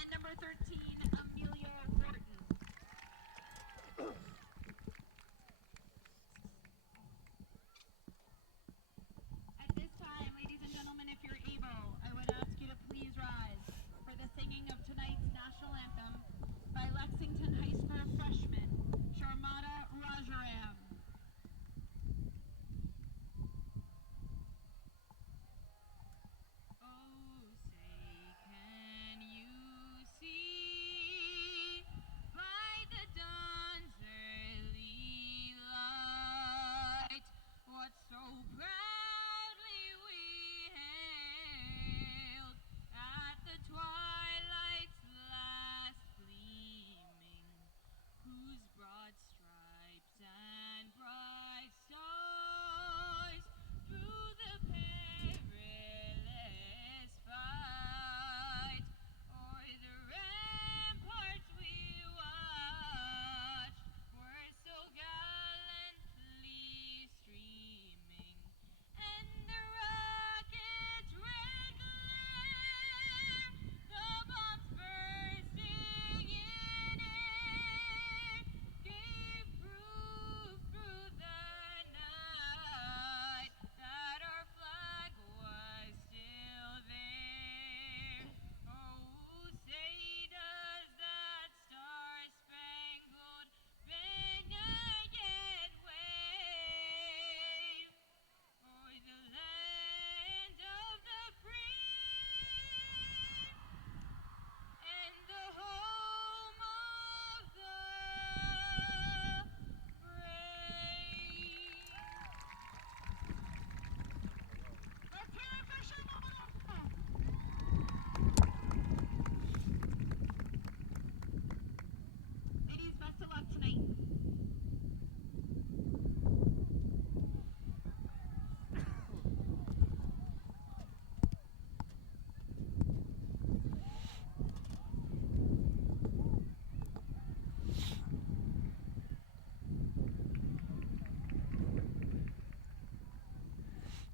and number 13, Amelia Horton. At this time, ladies and gentlemen, if you're able, I would ask you to please rise for the singing of tonight's national anthem by Lexington High School freshman, Sharmata Rajaram. Oh, say can you see by the dawn's early light what so proudly we hailed at the twilight's last gleaming, whose broad stripes and bright stars through the perilous fight o'er the ramparts we watched were so gallantly streaming, and the rocket's red glare, the bombs bursting in air, gave proof through the night that our flag was still there. Oh, say does that star-spangled banner yet wave o'er the land of the free and the home of the brave? Let's hear it for Sharmata! Ladies, best of luck tonight.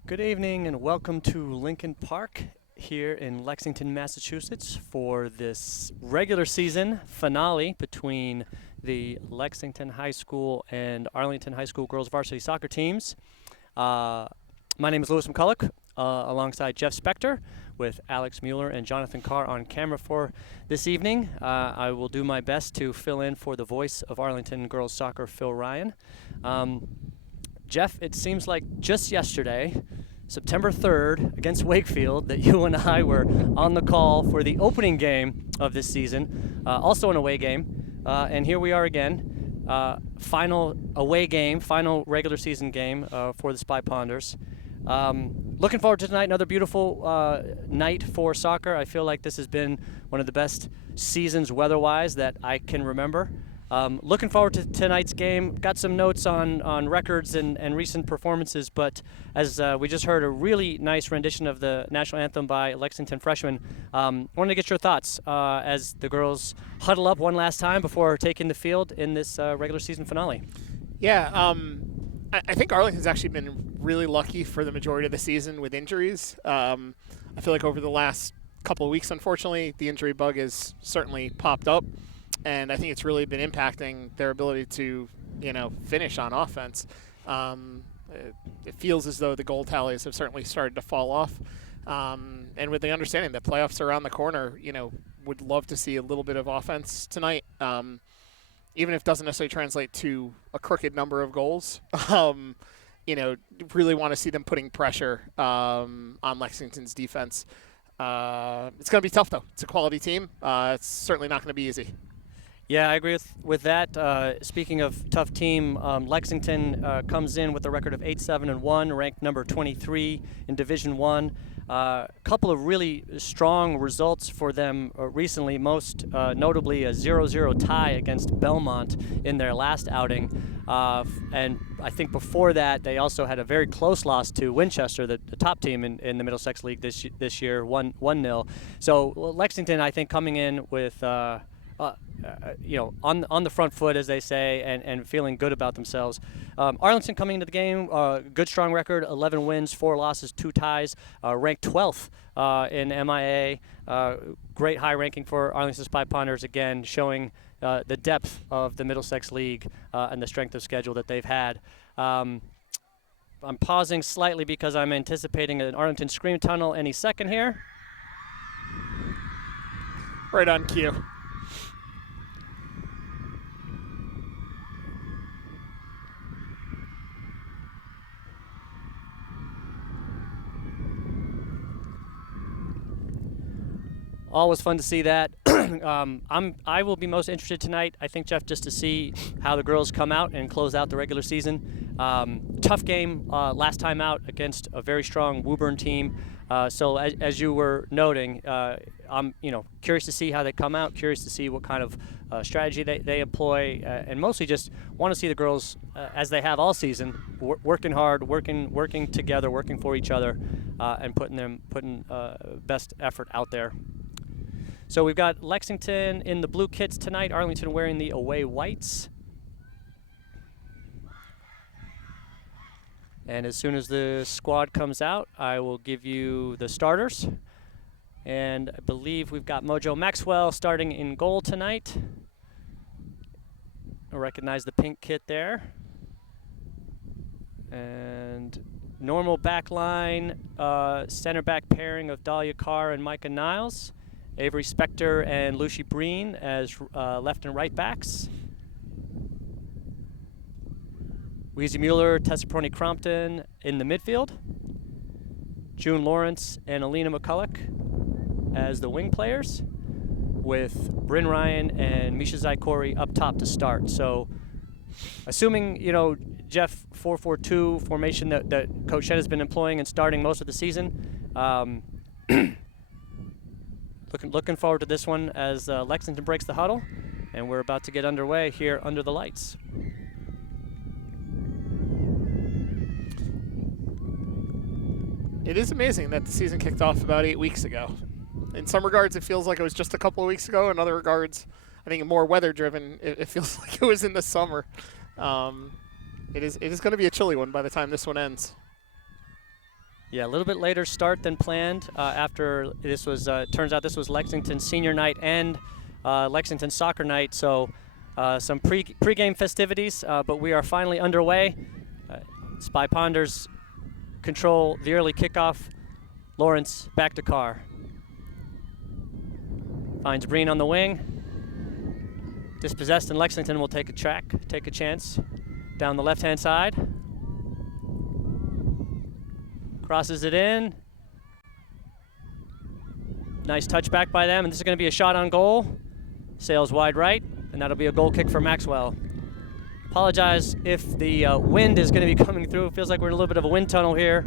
Good evening and welcome to Lincoln Park here in Lexington, Massachusetts for this regular season finale between the Lexington High School and Arlington High School girls varsity soccer teams. My name is Louis McCulloch, alongside Jeff Spector with Alex Mueller and Jonathan Carr on camera for this evening. I will do my best to fill in for the voice of Arlington girls soccer, Phil Ryan. Jeff, it seems like just yesterday, September 3rd, against Wakefield, that you and I were on the call for the opening game of this season, also an away game, and here we are again, final away game, final regular season game for the Spy Ponders. Looking forward to tonight, another beautiful night for soccer. I feel like this has been one of the best seasons weather-wise that I can remember. Looking forward to tonight's game. Got some notes on records and recent performances, but as we just heard a really nice rendition of the national anthem by Lexington freshmen, wanted to get your thoughts as the girls huddle up one last time before taking the field in this regular season finale. Yeah, I think Arlington's actually been really lucky for the majority of the season with injuries. I feel like over the last couple of weeks, unfortunately, the injury bug has certainly popped up. And I think it's really been impacting their ability to, finish on offense. It feels as though the goal tallies have certainly started to fall off. And with the understanding that playoffs are around the corner, would love to see a little bit of offense tonight. Even if it doesn't necessarily translate to a crooked number of goals. Really want to see them putting pressure on Lexington's defense. It's going to be tough, though. It's a quality team. It's certainly not going to be easy. Yeah, I agree with that. Speaking of tough team, Lexington comes in with a record of 8-7-1, ranked number 23 in Division I. A couple of really strong results for them recently, most notably a 0-0 tie against Belmont in their last outing. And I think before that, they also had a very close loss to Winchester, the top team in the Middlesex League this year, 1-0. So Lexington, I think, coming in with a on the front foot, as they say, and feeling good about themselves. Arlington coming into the game, good strong record, 11 wins, 4 losses, 2 ties, ranked 12th in MIA. Great high ranking for Arlington Spy Ponders, again showing the depth of the Middlesex League and the strength of schedule that they've had. I'm pausing slightly because I'm anticipating an Arlington Scream Tunnel any second here. Right on cue. Always fun to see that. I will be most interested tonight, I think, Jeff, just to see how the girls come out and close out the regular season. Tough game last time out against a very strong Woburn team. So as you were noting, I'm curious to see how they come out, curious to see what kind of strategy they employ, and mostly just want to see the girls, as they have all season, working hard, working together, working for each other, and putting best effort out there. So we've got Lexington in the blue kits tonight, Arlington wearing the away whites. And as soon as the squad comes out, I will give you the starters. And I believe we've got Mojo Maxwell starting in goal tonight. I recognize the pink kit there. And normal back line, center back pairing of Dahlia Carr and Micah Niles. Avery Spector and Lucy Breen as left and right backs. Weezy Mueller, Tessa Prony-Crompton in the midfield. June Lawrence and Alina McCulloch as the wing players, with Bryn Ryan and Misha Zaikori up top to start. So assuming, Jeff, 4-4-2 formation that Coach Shen has been employing and starting most of the season, looking forward to this one as Lexington breaks the huddle, and we're about to get underway here under the lights. It is amazing that the season kicked off about 8 weeks ago. In some regards, it feels like it was just a couple of weeks ago. In other regards, I think more weather-driven, it feels like it was in the summer. It is going to be a chilly one by the time this one ends. Yeah, a little bit later start than planned. After this was, turns out this was Lexington senior night and Lexington soccer night. So some pre-game festivities, but we are finally underway. Spy Ponders control the early kickoff. Lawrence back to Carr. Finds Breen on the wing. Dispossessed, and Lexington will take a chance down the left-hand side. Crosses it in. Nice touchback by them, and this is going to be a shot on goal. Sails wide right, and that'll be a goal kick for Maxwell. Apologize if the wind is going to be coming through. It feels like we're in a little bit of a wind tunnel here.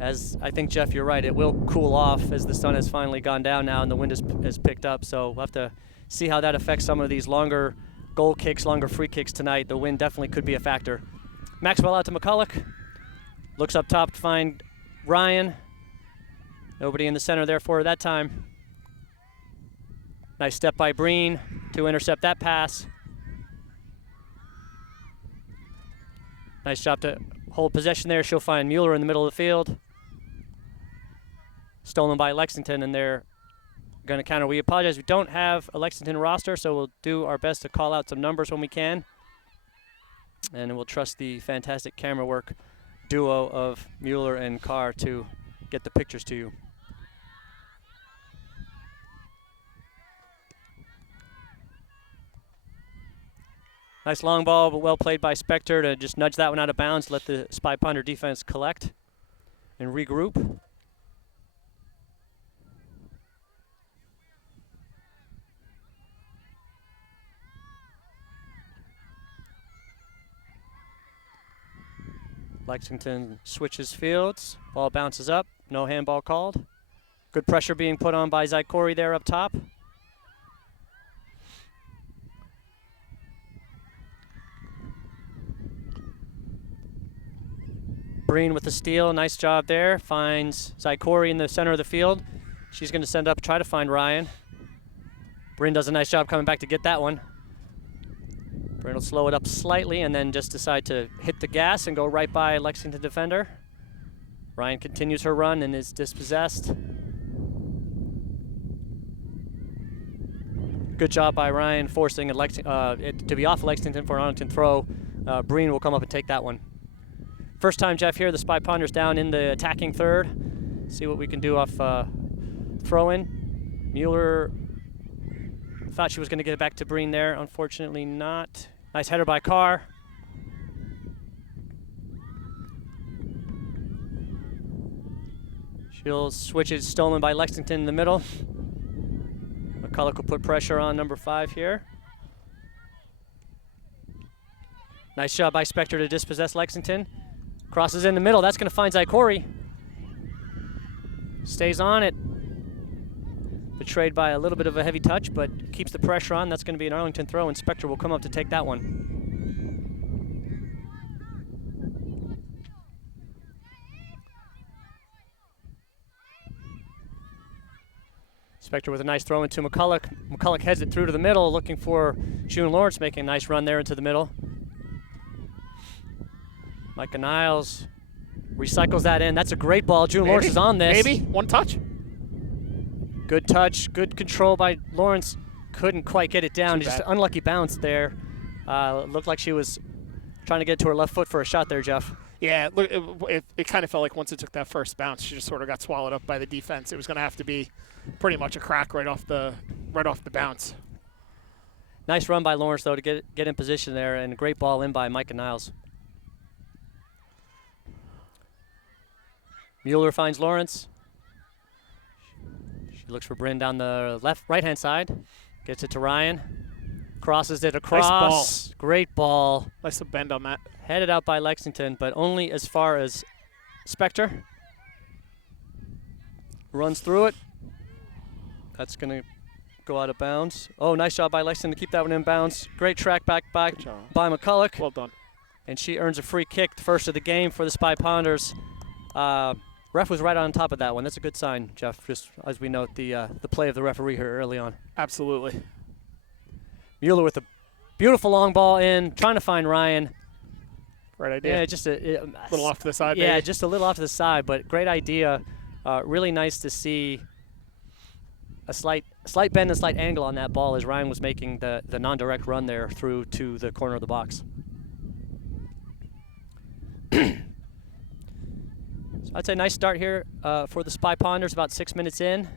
As I think, Jeff, you're right, it will cool off as the sun has finally gone down now and the wind has picked up. So we'll have to see how that affects some of these longer goal kicks, longer free kicks tonight. The wind definitely could be a factor. Maxwell out to McCulloch. Looks up top to find Ryan. Nobody in the center there for her that time. Nice step by Breen to intercept that pass. Nice job to hold possession there. She'll find Mueller in the middle of the field. Stolen by Lexington, and they're going to counter. We apologize. We don't have a Lexington roster, so we'll do our best to call out some numbers when we can. And we'll trust the fantastic camera work duo of Mueller and Carr to get the pictures to you. Nice long ball, but well played by Spector to just nudge that one out of bounds, let the Spy Ponder defense collect and regroup. Lexington switches fields. Ball bounces up. No handball called. Good pressure being put on by Zaikori there up top. Breen with the steal. Nice job there. Finds Zaikori in the center of the field. She's going to send up, try to find Ryan. Bryn does a nice job coming back to get that one. Bryn will slow it up slightly and then just decide to hit the gas and go right by Lexington defender. Ryan continues her run and is dispossessed. Good job by Ryan forcing it to be off Lexington for an Arlington throw. Breen will come up and take that one. First time, Jeff, here. The Spy Ponders down in the attacking third. See what we can do off throw-in. Mueller thought she was going to get it back to Breen there. Unfortunately not. Nice header by Carr. She'll switch it, stolen by Lexington in the middle. McCulloch will put pressure on number 5 here. Nice job by Spector to dispossess Lexington. Crosses in the middle. That's going to find Zaikori. Stays on it. Betrayed by a little bit of a heavy touch, but keeps the pressure on. That's going to be an Arlington throw, and Spector will come up to take that one. Spector with a nice throw into McCulloch. McCulloch heads it through to the middle, looking for June Lawrence, making a nice run there into the middle. Micah Niles recycles that in. That's a great ball. June Lawrence is on this. Maybe one touch. Good touch, good control by Lawrence. Couldn't quite get it down. Just an unlucky bounce there. Looked like she was trying to get to her left foot for a shot there, Jeff. Yeah, look, it kind of felt like once it took that first bounce, she just sort of got swallowed up by the defense. It was going to have to be pretty much a crack right off the bounce. Nice run by Lawrence though to get in position there, and a great ball in by Micah Niles. Mueller finds Lawrence. She looks for Bryn down the right-hand side. Gets it to Ryan. Crosses it across. Nice ball. Great ball. Nice to bend on that. Headed out by Lexington, but only as far as Spector. Runs through it. That's going to go out of bounds. Oh, nice job by Lexington to keep that one in bounds. Great track back by McCulloch. Well done. And she earns a free kick, the first of the game for the Spy Ponders. Ref was right on top of that one. That's a good sign, Jeff, just as we note the play of the referee here early on. Absolutely. Mueller with a beautiful long ball in, trying to find Ryan. Right idea. Yeah, just a little off to the side. Yeah, maybe. just a little off to the side, but great idea. Really nice to see a slight bend and slight angle on that ball as Ryan was making the non-direct run there through to the corner of the box. So I'd say nice start here for the Spy Ponders, about 6 minutes in.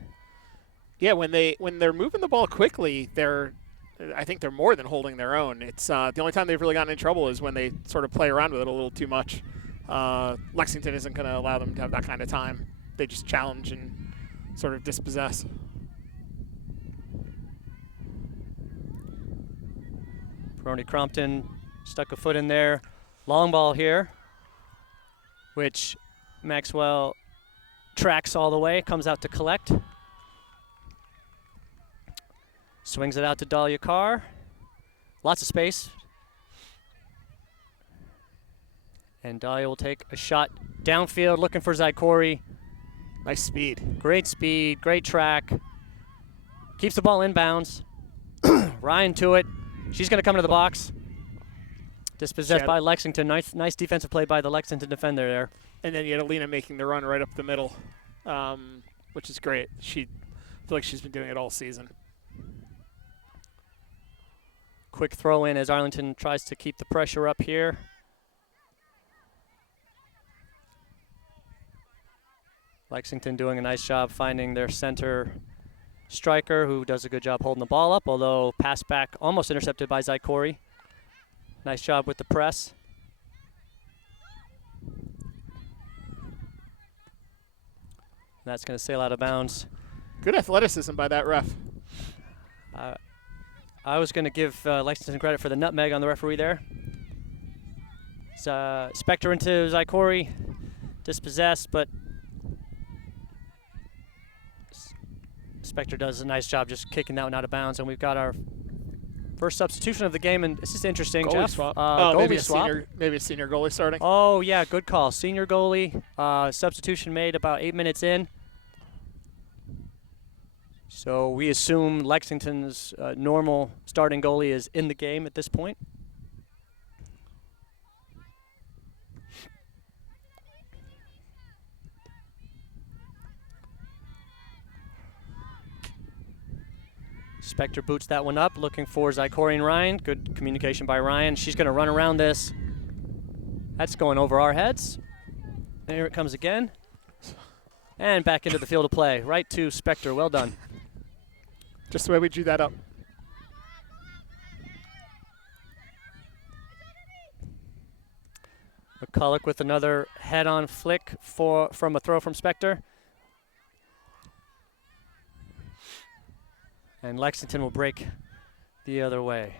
Yeah, when they're moving the ball quickly, I think they're more than holding their own. It's the only time they've really gotten in trouble is when they sort of play around with it a little too much. Lexington isn't going to allow them to have that kind of time. They just challenge and sort of dispossess. Peroni Crompton stuck a foot in there. Long ball here, which Maxwell tracks all the way, comes out to collect. Swings it out to Dahlia Carr. Lots of space. And Dahlia will take a shot downfield looking for Zaikori. Nice speed. Great speed, great track. Keeps the ball in bounds. Ryan to it. She's going to come into the box. Dispossessed by Lexington. Nice defensive play by the Lexington defender there. And then you had Alina making the run right up the middle, which is great. I feel like she's been doing it all season. Quick throw in as Arlington tries to keep the pressure up here. Lexington doing a nice job finding their center striker, who does a good job holding the ball up, although pass back almost intercepted by Zaikori. Nice job with the press. That's going to sail out of bounds. Good athleticism by that ref. I was going to give Lexington credit for the nutmeg on the referee there. Spector into Zaikori, dispossessed, but Spector does a nice job just kicking that one out of bounds, and we've got our first substitution of the game, and this is interesting, Goalie Jeff. swap. Goalie swap. Maybe a senior goalie starting. Oh, yeah, good call. Senior goalie. Substitution made about 8 minutes in. So we assume Lexington's normal starting goalie is in the game at this point. Spector boots that one up, looking for Zykori and Ryan. Good communication by Ryan. She's going to run around this. That's going over our heads. There it comes again. And back into the field of play. Right to Spector. Well done. Just the way we drew that up. McCulloch with another head-on flick from a throw from Spector. And Lexington will break the other way.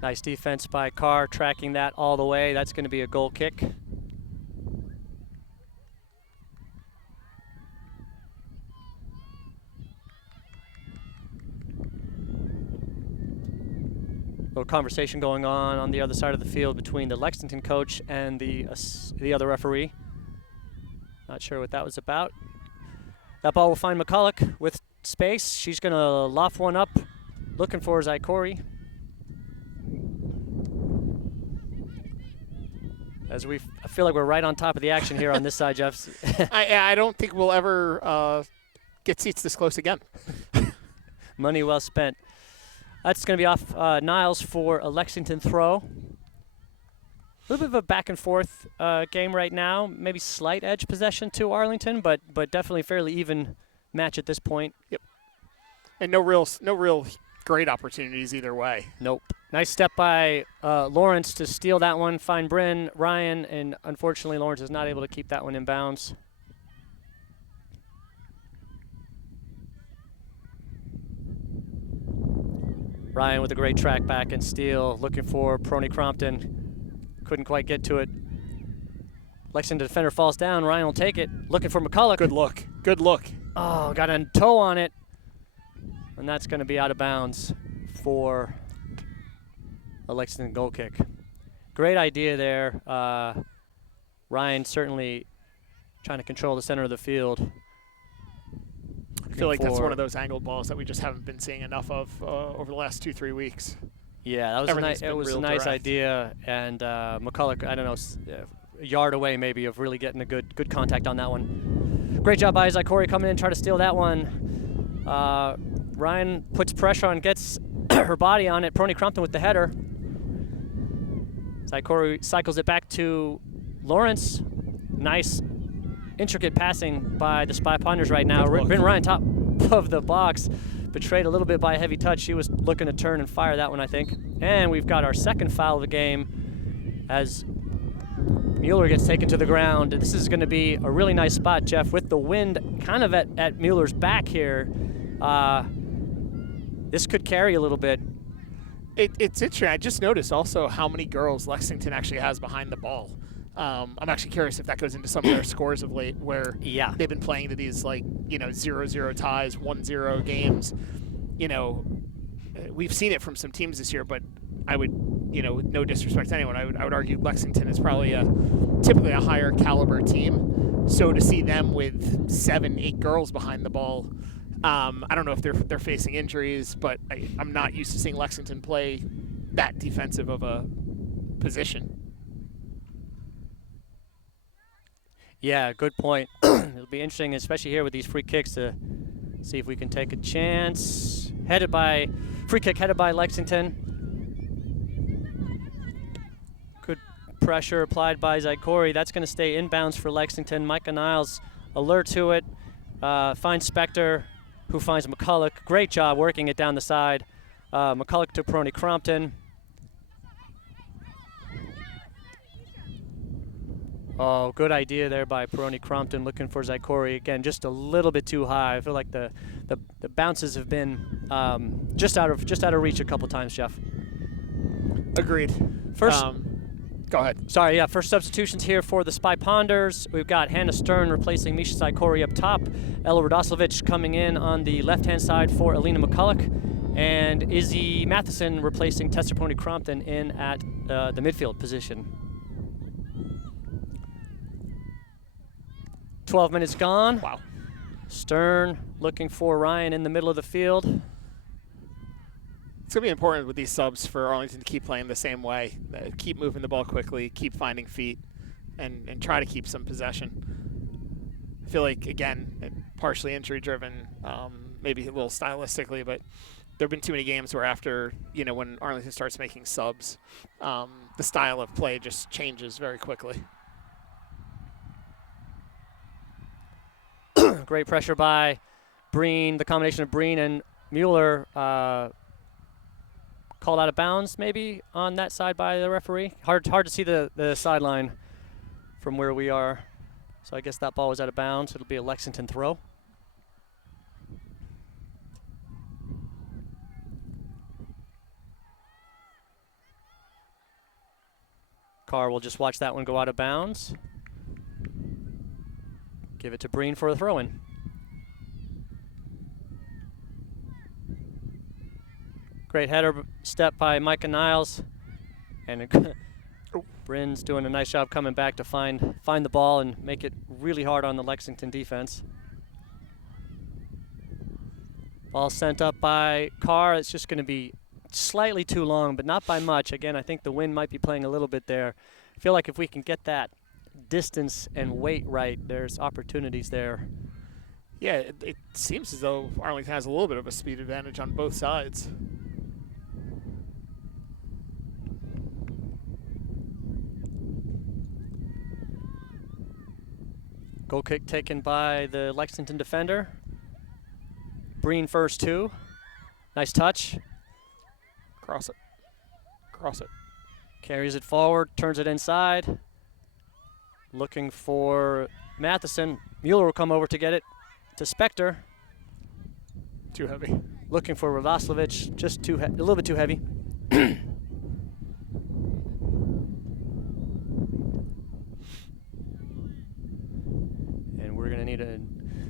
Nice defense by Carr, tracking that all the way. That's going to be a goal kick. Little conversation going on the other side of the field between the Lexington coach and the other referee. Not sure what that was about. That ball will find McCulloch with space. She's going to loft one up, looking for Zykori. I feel like we're right on top of the action here on this side, Jeff. I don't think we'll ever get seats this close again. Money well spent. That's going to be off Niles for a Lexington throw. A little bit of a back and forth game right now. Maybe slight edge possession to Arlington, but definitely fairly even match at this point. Yep. And no real great opportunities either way. Nope. Nice step by Lawrence to steal that one, find Bryn, Ryan, and unfortunately Lawrence is not able to keep that one in bounds. Ryan with a great track back and steal, looking for Prony Crompton. Couldn't quite get to it. Lexington defender falls down. Ryan will take it, looking for McCulloch. Good look. Good look. Oh, got a toe on it. And that's going to be out of bounds for a Lexington goal kick. Great idea there. Ryan certainly trying to control the center of the field. I feel like that's one of those angled balls that we just haven't been seeing enough of over the last 2-3 weeks. Yeah, that was a nice idea, and McCulloch, I don't know, a yard away maybe of really getting a good contact on that one. Great job by Zykori coming in, try to steal that one. Ryan puts pressure on, gets her body on it. Prony Crompton with the header. Zykori cycles it back to Lawrence. Nice intricate passing by the Spy Ponders right now. Bryn Ryan top of the box, betrayed a little bit by a heavy touch. She was looking to turn and fire that one, I think. And we've got our second foul of the game as Mueller gets taken to the ground. This is going to be a really nice spot, Jeff, with the wind kind of at Mueller's back here. This could carry a little bit. It's interesting. I just noticed also how many girls Lexington actually has behind the ball. I'm actually curious if that goes into some of their scores of late, where they've been playing to these 0-0 ties, 1-0 games. We've seen it from some teams this year, but I would, with no disrespect to anyone, I would argue Lexington is probably typically a higher caliber team. So to see them with 7-8 girls behind the ball, I don't know if they're facing injuries, but I'm not used to seeing Lexington play that defensive of a position. Yeah, good point. It'll be interesting, especially here with these free kicks, to see if we can take a chance. Free kick headed by Lexington. Good pressure applied by Zykori. That's going to stay inbounds for Lexington. Micah Niles alert to it. Finds Spector, who finds McCulloch. Great job working it down the side. McCulloch to Prony Crompton. Oh, good idea there by Prony Crompton, looking for Zykori. Again, just a little bit too high. I feel like the bounces have been just out of reach a couple times, Jeff. Agreed. First, go ahead. Sorry, yeah. First substitutions here for the Spy Ponders. We've got Hannah Stern replacing Misha Zykori up top. Ella Radoslavich coming in on the left-hand side for Alina McCulloch. And Izzy Matheson replacing Tessa Pony Crompton in at the midfield position. 12 minutes gone. Wow. Stern looking for Ryan in the middle of the field. It's going to be important with these subs for Arlington to keep playing the same way. Keep moving the ball quickly, keep finding feet, and try to keep some possession. I feel like, again, partially injury-driven, maybe a little stylistically, but there have been too many games where after, when Arlington starts making subs, the style of play just changes very quickly. Great pressure by Breen. The combination of Breen and Mueller called out of bounds maybe on that side by the referee. Hard to see the sideline from where we are. So I guess that ball was out of bounds. It'll be a Lexington throw. Carr will just watch that one go out of bounds. Give it to Breen for a throw-in. Great header step by Micah Niles. And Bryn's doing a nice job coming back to find the ball and make it really hard on the Lexington defense. Ball sent up by Carr. It's just going to be slightly too long, but not by much. Again, I think the wind might be playing a little bit there. I feel like if we can get that distance and weight right, there's opportunities there. Yeah, it seems as though Arlington has a little bit of a speed advantage on both sides. Goal kick taken by the Lexington defender. Breen first two. Nice touch. Cross it. Cross it. Carries it forward, turns it inside. Looking for Matheson. Mueller will come over to get it to Spector. Too heavy. Looking for Radoslavich, just a little bit too heavy. And we're going to need a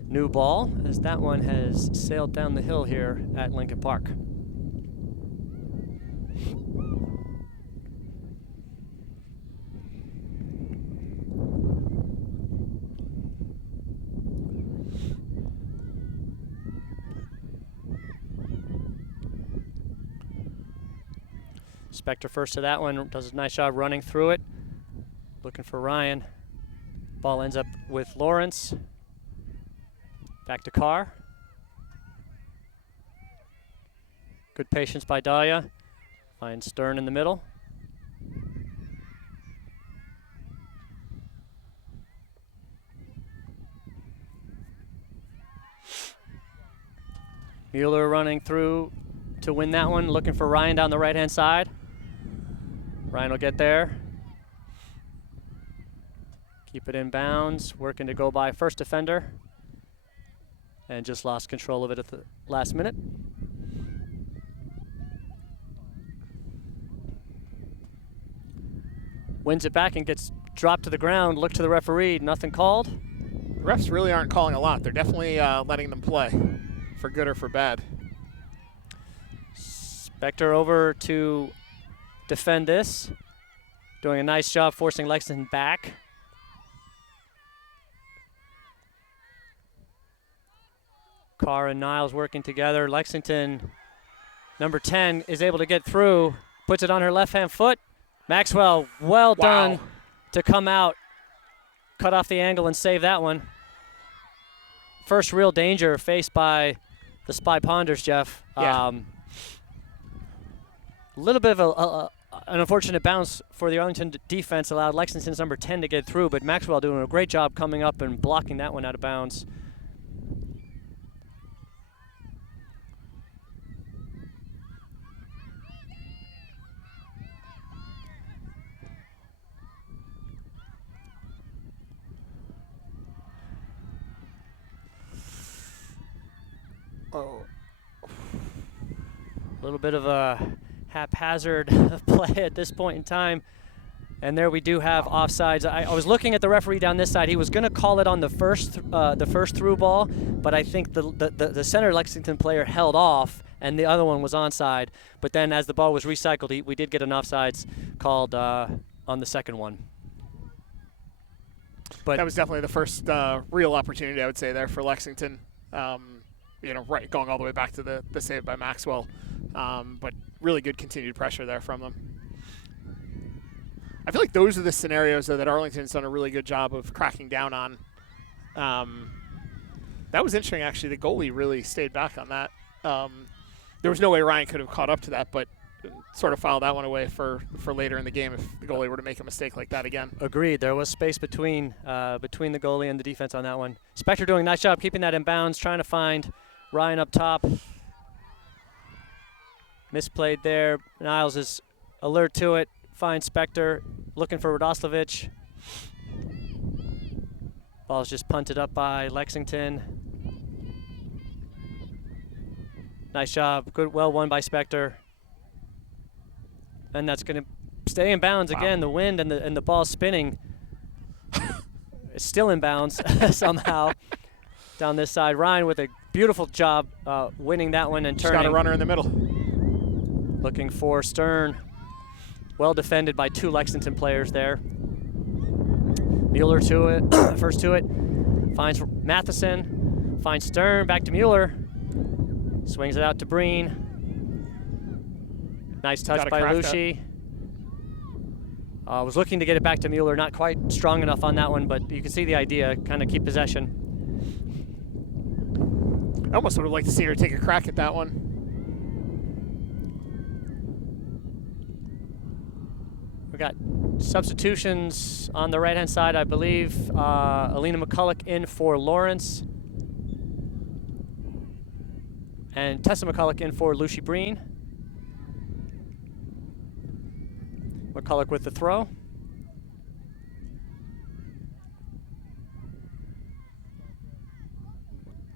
new ball as that one has sailed down the hill here at Lincoln Park. Spector first to that one, does a nice job running through it. Looking for Ryan. Ball ends up with Lawrence. Back to Carr. Good patience by Dahlia. Finds Stern in the middle. Mueller running through to win that one, looking for Ryan down the right-hand side. Ryan will get there. Keep it in bounds, working to go by first defender. And just lost control of it at the last minute. Wins it back and gets dropped to the ground. Look to the referee, nothing called. The refs really aren't calling a lot. They're definitely letting them play, for good or for bad. Spector over to defend this. Doing a nice job forcing Lexington back. Carr and Niles working together. Lexington, number 10, is able to get through. Puts it on her left-hand foot. Maxwell, well done to come out, cut off the angle and save that one. First real danger faced by the Spy Ponders, Jeff. Yeah. A little bit of an unfortunate bounce for the Arlington defense allowed Lexington's number 10 to get through, but Maxwell doing a great job coming up and blocking that one out of bounds. Oh. A little bit of a haphazard play at this point in time. And there we do have offsides. I was looking at the referee down this side. He was going to call it on the first through ball, but I think the center Lexington player held off and the other one was onside. But then as the ball was recycled, we did get an offsides called on the second one. But that was definitely the first real opportunity, I would say, there for Lexington. Right, going all the way back to the save by Maxwell. But really good continued pressure there from them. I feel like those are the scenarios, though, that Arlington's done a really good job of cracking down on. That was interesting, actually. The goalie really stayed back on that. There was no way Ryan could have caught up to that, but sort of filed that one away for later in the game if the goalie were to make a mistake like that again. Agreed. There was space between the goalie and the defense on that one. Spector doing a nice job keeping that in bounds, trying to find Ryan up top. Misplayed there. Niles is alert to it. Finds Spector, looking for Radoslavich. Ball's just punted up by Lexington. Nice job. Good, well won by Spector. And that's going to stay in bounds again. The wind and the ball spinning. It's still in bounds somehow down this side. Ryan with a beautiful job winning that one and turning. Just got a runner in the middle. Looking for Stern. Well defended by two Lexington players there. Mueller to it, first to it. Finds Matheson, finds Stern, back to Mueller. Swings it out to Breen. Nice touch by Lucci. Was looking to get it back to Mueller, not quite strong enough on that one, but you can see the idea, kind of keep possession. I almost would have liked to see her take a crack at that one. We got substitutions on the right-hand side, I believe. Alina McCulloch in for Lawrence. And Tessa McCulloch in for Lucy Breen. McCulloch with the throw.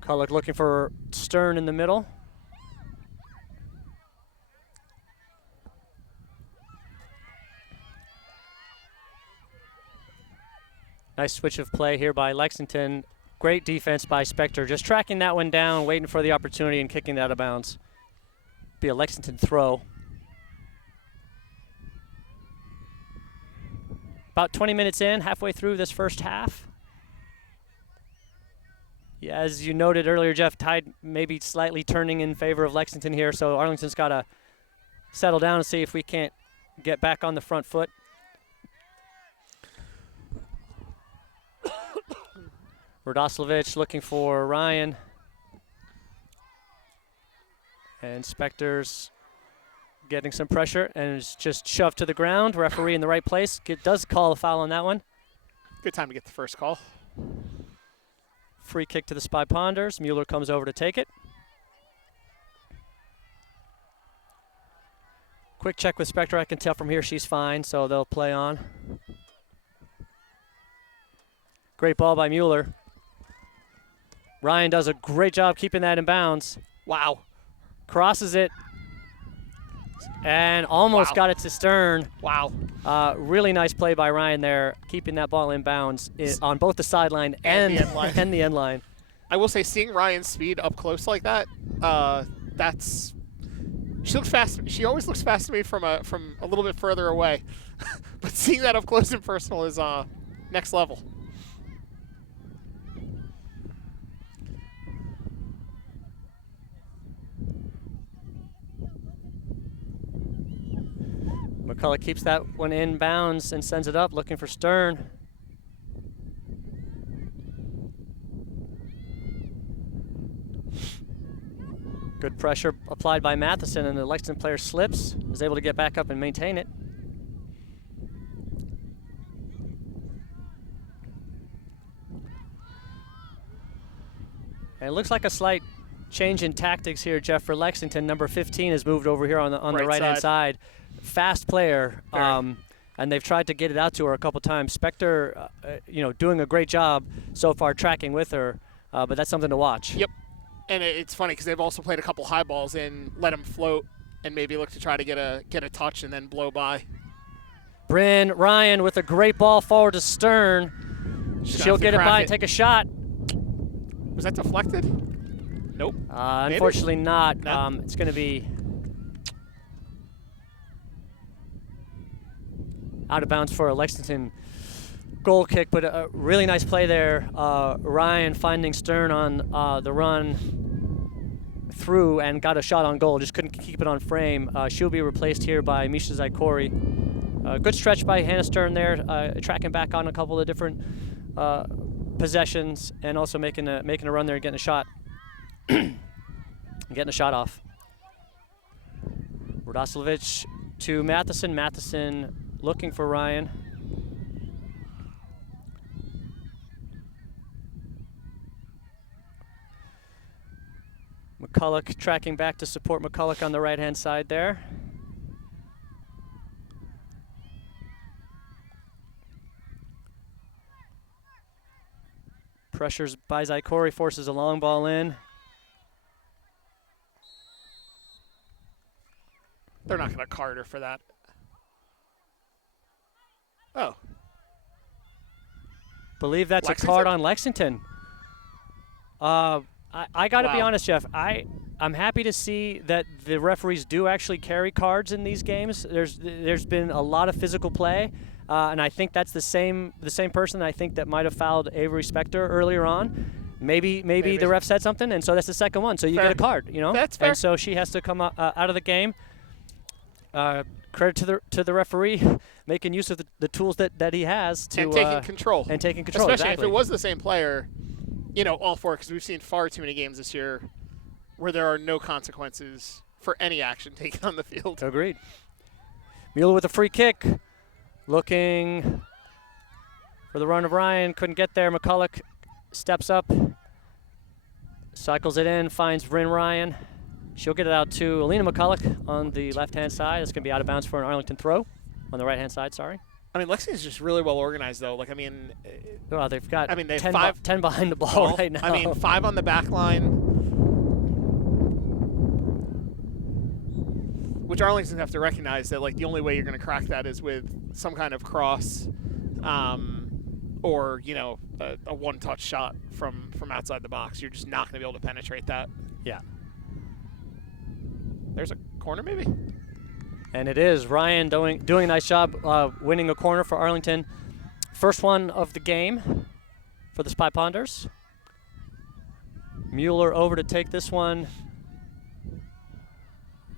McCulloch looking for Stern in the middle. Nice switch of play here by Lexington. Great defense by Spector. Just tracking that one down, waiting for the opportunity and kicking it out of bounds. Be a Lexington throw. About 20 minutes in, halfway through this first half. Yeah, as you noted earlier, Jeff, tide maybe slightly turning in favor of Lexington here, so Arlington's got to settle down and see if we can't get back on the front foot. Radoslavich looking for Ryan. And Spector's getting some pressure and is just shoved to the ground. Referee in the right place. Does call a foul on that one. Good time to get the first call. Free kick to the Spy Ponders. Mueller comes over to take it. Quick check with Spector. I can tell from here she's fine, so they'll play on. Great ball by Mueller. Ryan does a great job keeping that in bounds. Wow. Crosses it and almost got it to Stern. Wow. Really nice play by Ryan there, keeping that ball in bounds on both the sideline and the end line. I will say, seeing Ryan's speed up close like that, she looks fast. She always looks fast to me from a little bit further away, but seeing that up close and personal is next level. McCulloch keeps that one in bounds and sends it up, looking for Stern. Good pressure applied by Matheson, and the Lexington player slips, is able to get back up and maintain it. And it looks like a slight change in tactics here, Jeff, for Lexington. Number 15 has moved over here on the right-hand side. Fast player, and they've tried to get it out to her a couple times. Spector, doing a great job so far tracking with her, but that's something to watch. Yep, and it's funny because they've also played a couple high balls in, let them float, and maybe look to try to get a touch and then blow by. Bryn Ryan with a great ball forward to Stern. She'll get it by and take a shot. Was that deflected? Nope. Unfortunately not. No. It's going to be out of bounds for a Lexington goal kick, but a really nice play there. Ryan finding Stern on the run through and got a shot on goal. Just couldn't keep it on frame. She'll be replaced here by Misha Zaikori. Good stretch by Hannah Stern there, tracking back on a couple of different possessions and also making a run there and getting a shot. Getting a shot off. Radoslavich to Matheson. Matheson looking for Ryan. McCulloch tracking back to support McCulloch on the right-hand side there. Pressures by Zaikori, forces a long ball in. They're not going to card her for that. Oh. Believe that's Lexington? a card on Lexington. I got to be honest, Jeff. I'm happy to see that the referees do actually carry cards in these games. There's been a lot of physical play, and I think that's the same person I think that might have fouled Avery Spector earlier on. Maybe the ref said something, and so that's the second one. So you get a card, you know. That's fair. And so she has to come out of the game. Credit to the referee making use of the tools that he has to and taking control. And taking control, especially exactly. if it was the same player. You know, all four, because we've seen far too many games this year where there are no consequences for any action taken on the field. Agreed. Mueller with a free kick, looking for the run of Ryan. Couldn't get there. McCulloch steps up, cycles it in, finds Rin Ryan. She'll get it out to Alina McCulloch on the left-hand side. It's going to be out of bounds for an Arlington throw on the right-hand side, sorry. I mean, Lexington's just really well organized, though. Like, I mean, well, they've got they have 10 behind the ball right now. I mean, 5 on the back line, which Arlington have to recognize that, like, the only way you're going to crack that is with some kind of cross or, you know, a one-touch shot from outside the box. You're just not going to be able to penetrate that. Yeah. There's a corner, maybe? And it is Ryan doing a nice job winning a corner for Arlington. First one of the game for the Spy Ponders. Mueller over to take this one.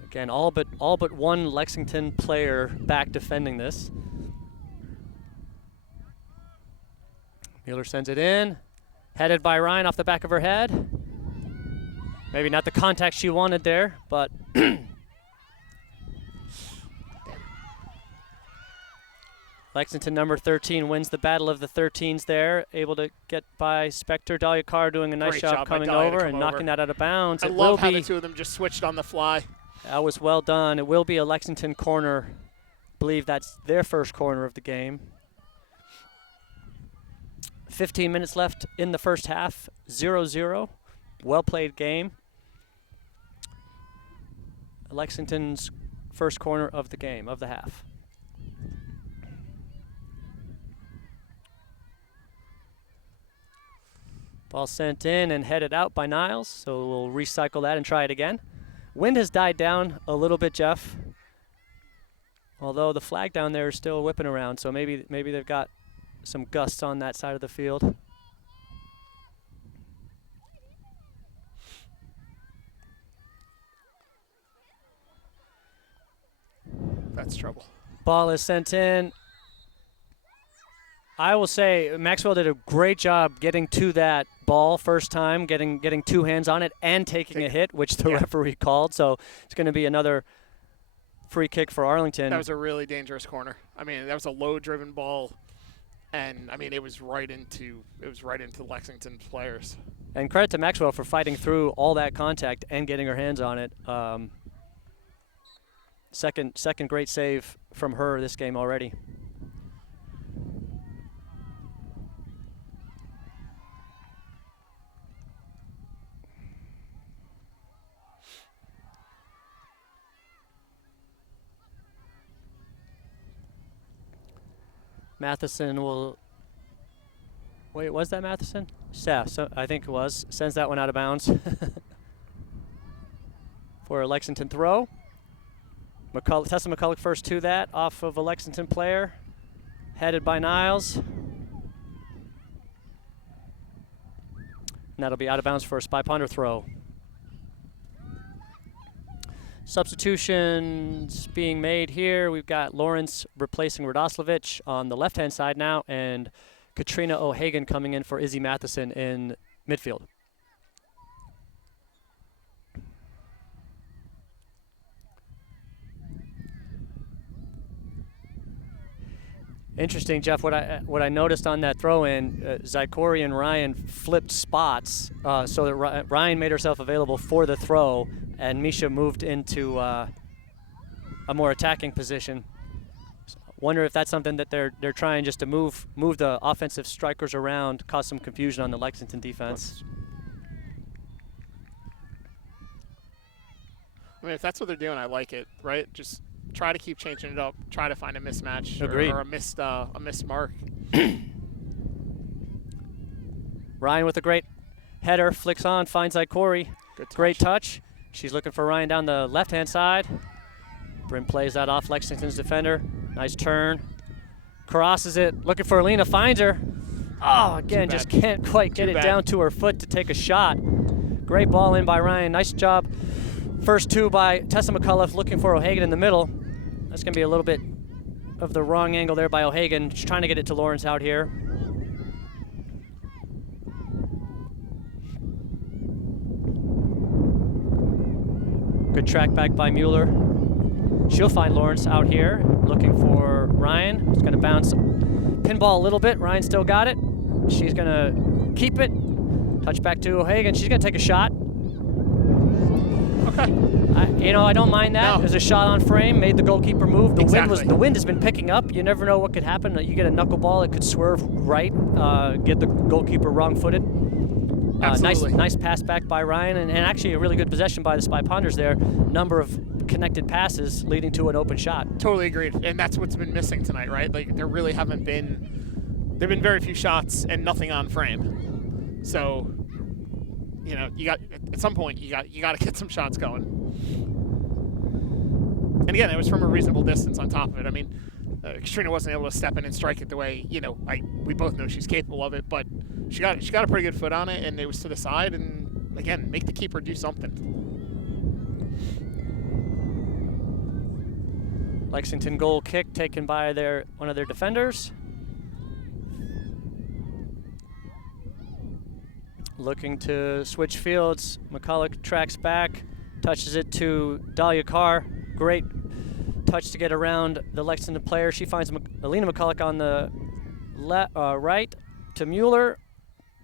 Again, all but one Lexington player back defending this. Mueller sends it in, headed by Ryan off the back of her head. Maybe not the contact she wanted there, but Lexington number 13 wins the battle of the 13s there, able to get by Spector. Dahlia Carr doing a nice job coming over and knocking that out of bounds. I love how the two of them just switched on the fly. That was well done. It will be a Lexington corner. I believe that's their first corner of the game. 15 minutes left in the first half, 0-0. Well-played game. Lexington's first corner of the game, of the half. Ball sent in and headed out by Niles, so we'll recycle that and try it again. Wind has died down a little bit, Jeff, although the flag down there is still whipping around, so maybe they've got some gusts on that side of the field. That's trouble. Ball is sent in. I will say Maxwell did a great job getting to that ball first time, getting two hands on it and taking a hit, which the referee called. So it's going to be another free kick for Arlington. That was a really dangerous corner. I mean, that was a low-driven ball, and I mean it was right into Lexington's players. And credit to Maxwell for fighting through all that contact and getting her hands on it. Second great save from her this game already. Matheson will. Wait, was that Matheson? Yeah, so I think it was. Sends that one out of bounds. for a Lexington throw. Tessa McCulloch first to that, off of a Lexington player, headed by Niles. And that'll be out of bounds for a Spy Ponder throw. Substitutions being made here. We've got Lawrence replacing Radoslavich on the left-hand side now, and Katrina O'Hagan coming in for Izzy Matheson in midfield. Interesting, Jeff. What I noticed on that throw-in, Zykori and Ryan flipped spots so that Ryan made herself available for the throw, and Misha moved into a more attacking position. Wonder if that's something that they're trying just to move the offensive strikers around, cause some confusion on the Lexington defense. I mean, if that's what they're doing, I like it, right? Just try to keep changing it up, try to find a mismatch or a missed mark. Ryan with a great header, flicks on, finds Zykori. Great touch. She's looking for Ryan down the left-hand side. Brim plays that off Lexington's defender. Nice turn. Crosses it, looking for Alina, finds her. Oh, again, just can't quite get it down to her foot to take a shot. Great ball in by Ryan, nice job. First two by Tessa McCullough, looking for O'Hagan in the middle. That's going to be a little bit of the wrong angle there by O'Hagan. She's trying to get it to Lawrence out here. Good track back by Mueller. She'll find Lawrence out here, looking for Ryan. He's going to bounce pinball a little bit. Ryan still got it. She's going to keep it. Touch back to O'Hagan. She's going to take a shot. Okay. I don't mind that. No. There's a shot on frame, made the goalkeeper move. Exactly. The wind has been picking up. You never know what could happen. You get a knuckleball, it could swerve right, get the goalkeeper wrong-footed. Nice pass back by Ryan, and actually a really good possession by the Spy Ponders there. Number of connected passes leading to an open shot. Totally agreed, and that's what's been missing tonight, right? Like there really haven't been, there've been very few shots and nothing on frame. So, you got at some point you got to get some shots going. And again, it was from a reasonable distance on top of it. I mean, Katrina wasn't able to step in and strike it the way we both know she's capable of it, but she got a pretty good foot on it, and it was to the side, and again, make the keeper do something. Lexington goal kick taken by one of their defenders. Looking to switch fields. McCulloch tracks back, touches it to Dahlia Carr. Great touch to get around the Lexington player. She finds Alina McCulloch on the right to Mueller.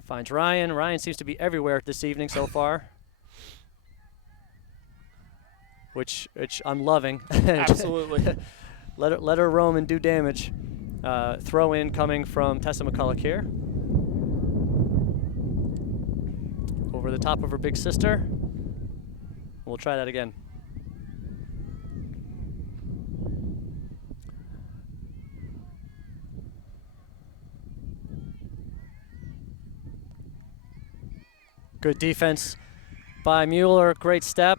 Finds Ryan. Ryan seems to be everywhere this evening so far, which I'm loving. Absolutely. let her roam and do damage. Throw in coming from Tessa McCulloch here. Over the top of her big sister. We'll try that again. Good defense by Mueller, great step.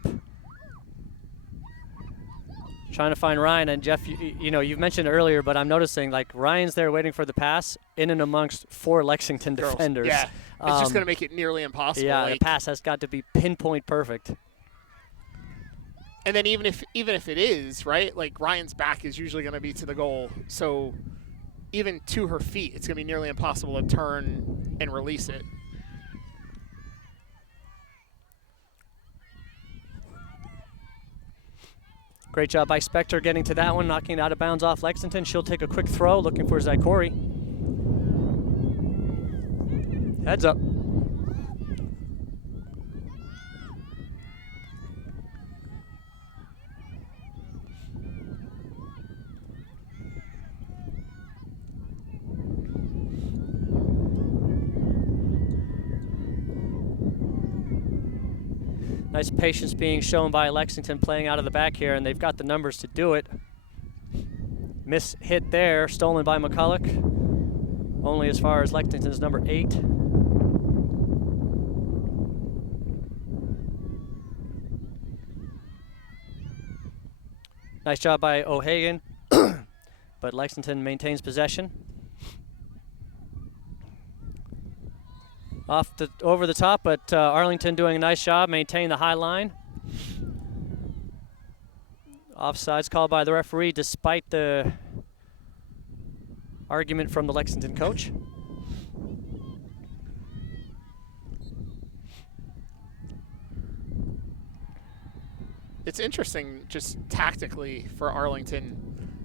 Trying to find Ryan, and Jeff, you've mentioned earlier, but I'm noticing like Ryan's there waiting for the pass in and amongst 4 Lexington defenders. Yeah, it's just going to make it nearly impossible. Yeah, the pass has got to be pinpoint perfect. And then even if it is, right, like Ryan's back is usually going to be to the goal, so even to her feet, it's going to be nearly impossible to turn and release it. Great job by Spector getting to that one, knocking it out of bounds off Lexington. She'll take a quick throw, looking for Zykori. Heads up. Nice patience being shown by Lexington playing out of the back here, and they've got the numbers to do it. Miss hit there, stolen by McCulloch. Only as far as Lexington's number 8. Nice job by O'Hagan, but Lexington maintains possession. Over the top, but Arlington doing a nice job maintaining the high line. Offsides called by the referee despite the argument from the Lexington coach. It's interesting just tactically for Arlington,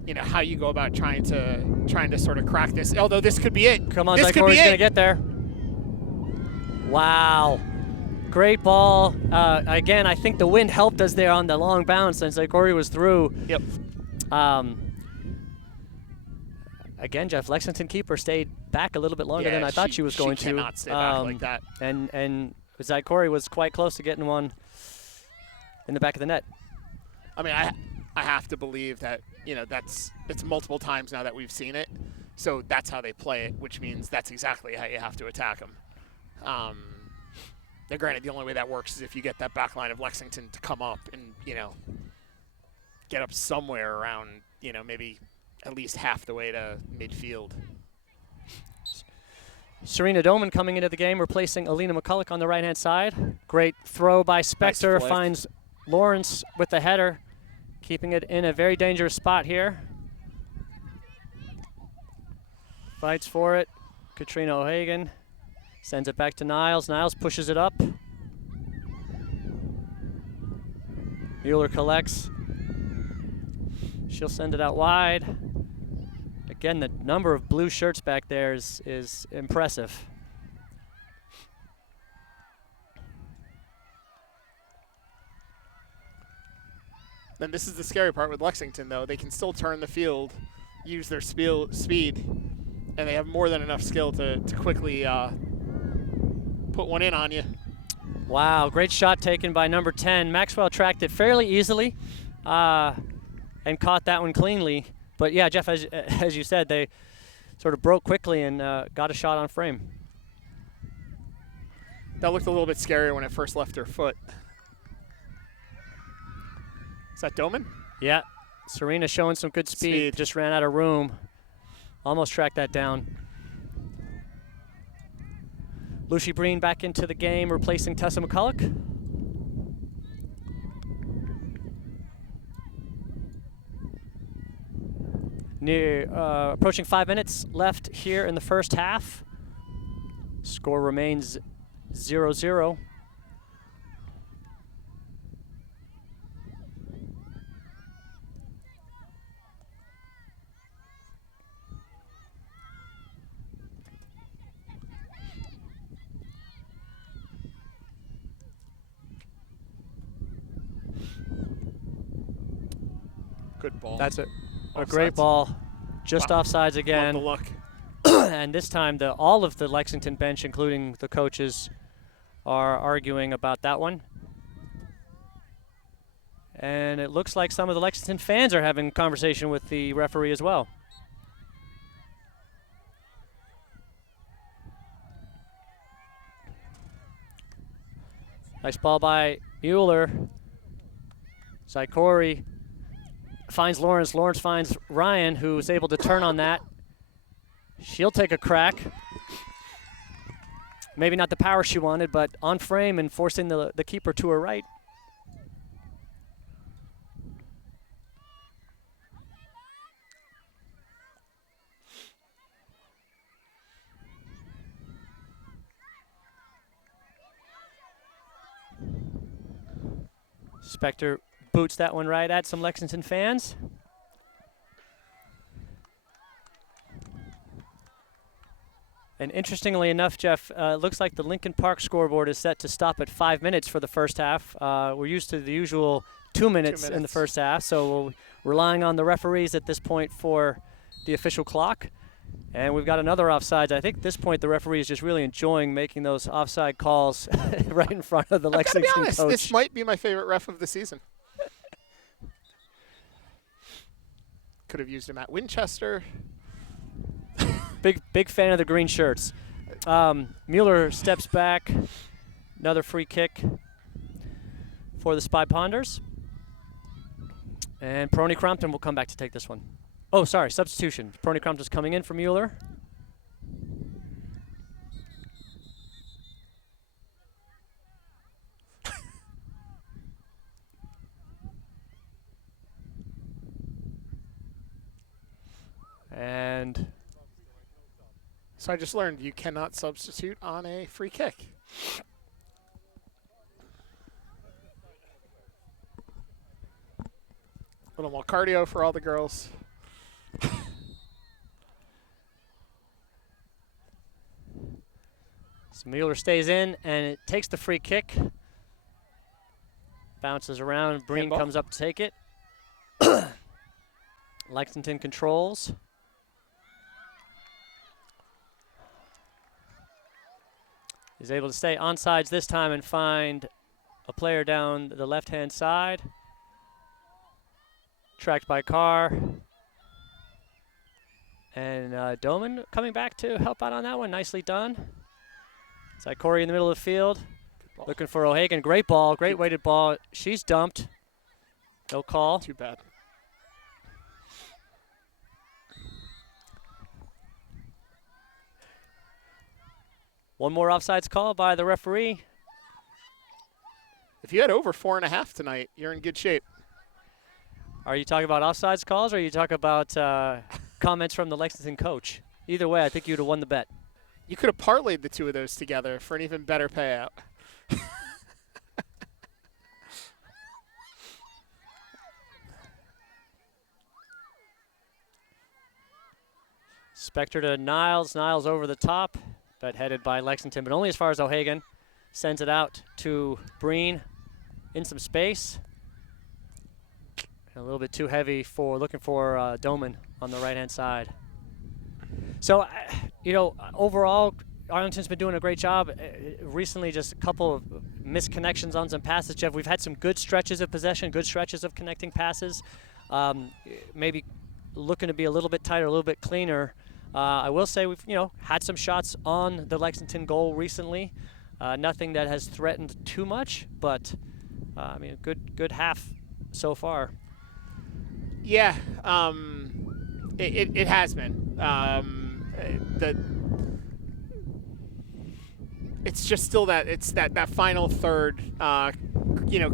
you know, how you go about trying to sort of crack this. Although this could be it. Come on, this Zykorie's going to get there. Wow. Great ball. Again, I think the wind helped us there on the long bounce since Zykorie was through. Yep. Again, Jeff, Lexington keeper stayed back a little bit longer than I thought she was going to. She cannot stay back like that. And Zykorie was quite close to getting one in the back of the net. I mean, I have to believe that, you know, it's multiple times now that we've seen it. So that's how they play it, which means that's exactly how you have to attack them. Now, granted, the only way that works is if you get that back line of Lexington to come up and, you know, get up somewhere around, you know, maybe at least half the way to midfield. Serena Doman coming into the game, replacing Alina McCulloch on the right-hand side. Great throw by Spector, Nice finds Lawrence with the header, keeping it in a very dangerous spot here. Fights for it. Katrina O'Hagan sends it back to Niles. Niles pushes it up. Mueller collects. She'll send it out wide. Again, the number of blue shirts back there is impressive. Then this is the scary part with Lexington, though. They can still turn the field, use their speed, and they have more than enough skill to quickly put one in on you. Wow, great shot taken by number 10. Maxwell tracked it fairly easily and caught that one cleanly. But yeah, Jeff, as you said, they sort of broke quickly and got a shot on frame. That looked a little bit scarier when it first left her foot. Is that Doman? Yeah, Serena showing some good speed. Just ran out of room. Almost tracked that down. Lucy Breen back into the game, replacing Tessa McCulloch. Approaching 5 minutes left here in the first half. Score remains 0-0. Good ball. That's a great ball. Just offsides again. Love the luck. And this time, all of the Lexington bench, including the coaches, are arguing about that one. And it looks like some of the Lexington fans are having a conversation with the referee as well. Nice ball by Mueller. Zykorie finds Lawrence. Lawrence finds Ryan, who is able to turn on that. She'll take a crack. Maybe not the power she wanted, but on frame and forcing the keeper to her right. Spector boots that one right at some Lexington fans. And interestingly enough, Jeff, it looks like the Lincoln Park scoreboard is set to stop at 5 minutes for the first half. We're used to the usual 2 minutes in the first half, so we're relying on the referees at this point for the official clock. And we've got another offsides. I think at this point the referee is just really enjoying making those offside calls right in front of the Lexington I've gotta be honest, coach. this might be my favorite ref of the season. Could have used him at Winchester. Big fan of the green shirts. Mueller steps back. Another free kick for the Spy Ponders. And Prony Crompton will come back to take this one. Oh, sorry, substitution. Prony Crompton's coming in for Mueller. And So I just learned you cannot substitute on a free kick. A little more cardio for all the girls. so Mueller stays in, and it takes the free kick. Bounces around. Breen Handball. comes up to take it. Lexington controls. He's able to stay onside this time and find a player down the left-hand side. Tracked by Carr. And Doman coming back to help out on that one. Nicely done. Corey in the middle of the field. Looking for O'Hagan. Great ball. Great weighted ball. She's dumped. No call. Too bad. One more offsides call by the referee. If you had over 4.5 tonight, you're in good shape. Are you talking about offsides calls, or are you talking about comments from the Lexington coach? Either way, I think you'd have won the bet. You could have parlayed the two of those together for an even better payout. Spector to Niles. Niles over the top, but headed by Lexington, but only as far as O'Hagan. Sends it out to Breen in some space. A little bit too heavy for looking for Doman on the right-hand side. So, overall, Arlington's been doing a great job. Recently, just a couple of misconnections on some passes. Jeff, we've had some good stretches of possession, good stretches of connecting passes. Maybe looking to be a little bit tighter, a little bit cleaner. I will say we've, had some shots on the Lexington goal recently. Nothing that has threatened too much, but good half so far. Yeah, it has been. It's just still that final third,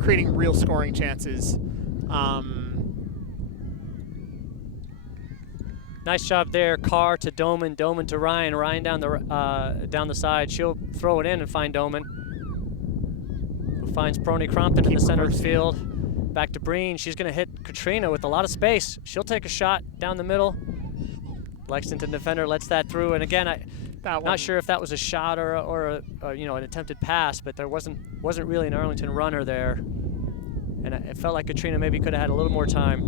creating real scoring chances. Nice job there, Carr to Doman, Doman to Ryan, Ryan down the side. She'll throw it in and find Doman, who finds Prony Crompton in the center of the field. Back to Breen. She's going to hit Katrina with a lot of space. She'll take a shot down the middle. Lexington defender lets that through. And again, not sure if that was a shot or an attempted pass, but there wasn't really an Arlington runner there. And it felt like Katrina maybe could have had a little more time.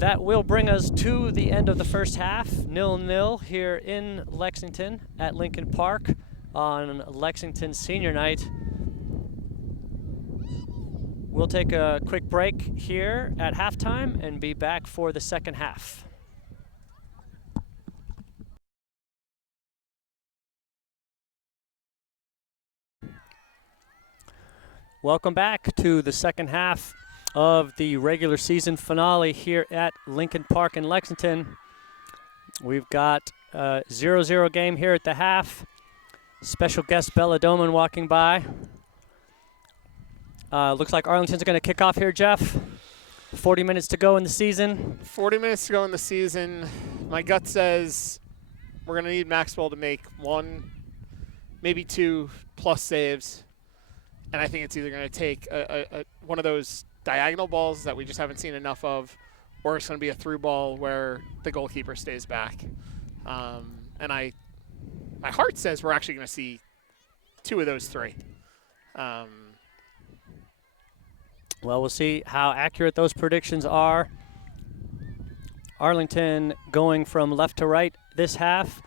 That will bring us to the end of the first half, 0-0 here in Lexington at Lincoln Park on Lexington Senior Night. We'll take a quick break here at halftime and be back for the second half. Welcome back to the second half of the regular season finale here at Lincoln Park in Lexington. We've got a 0-0 game here at the half. Special guest Bella Doman walking by. Looks like Arlington's going to kick off here, Jeff. 40 minutes to go in the season. 40 minutes to go in the season. My gut says we're going to need Maxwell to make 1, maybe 2 plus saves. And I think it's either going to take one of those diagonal balls that we just haven't seen enough of, or it's going to be a through ball where the goalkeeper stays back. And my heart says we're actually going to see 2 of those 3. Well, we'll see how accurate those predictions are. Arlington going from left to right this half.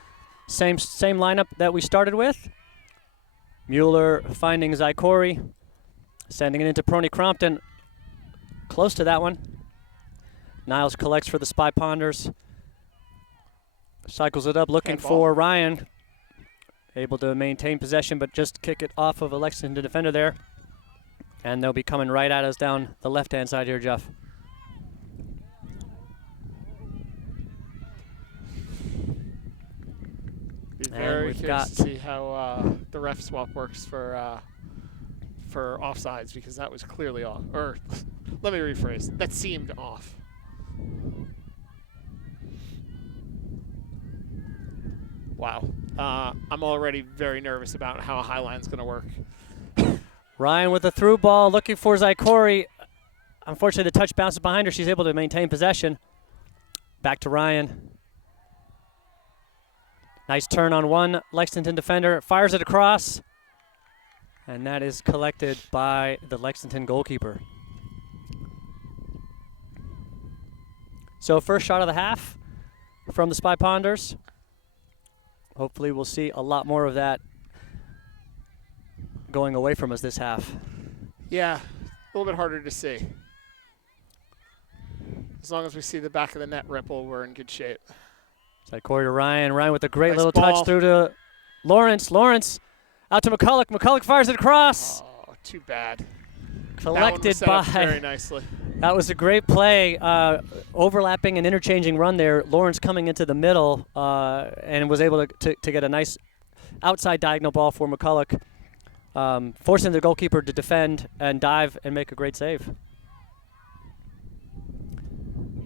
Same lineup that we started with. Mueller finding Zykori, sending it into Prony Crompton. Close to that one. Niles collects for the Spy Ponders. Cycles it up, looking for Ryan. Able to maintain possession, but just kick it off of a Lexington defender there. And they'll be coming right at us down the left-hand side here, Jeff. Very we've curious got to see how the ref swap works for offsides, because that was clearly off. Or let me rephrase. That seemed off. Wow. I'm already very nervous about how a high line's going to work. Ryan with the through ball, looking for Zykori. Unfortunately, the touch bounces behind her. She's able to maintain possession. Back to Ryan. Nice turn on one Lexington defender. Fires it across. And that is collected by the Lexington goalkeeper. So first shot of the half from the Spy Ponders. Hopefully we'll see a lot more of that going away from us this half. Yeah, a little bit harder to see. As long as we see the back of the net ripple, we're in good shape. Zykori to Ryan. Ryan with a great Nice little ball. touch through to Lawrence. Lawrence out to McCulloch. McCulloch fires it across. Oh, too bad. Collected that one was set by. up very nicely. That was a great play. Overlapping and interchanging run there. Lawrence coming into the middle and was able to get a nice outside diagonal ball for McCulloch, forcing the goalkeeper to defend and dive and make a great save.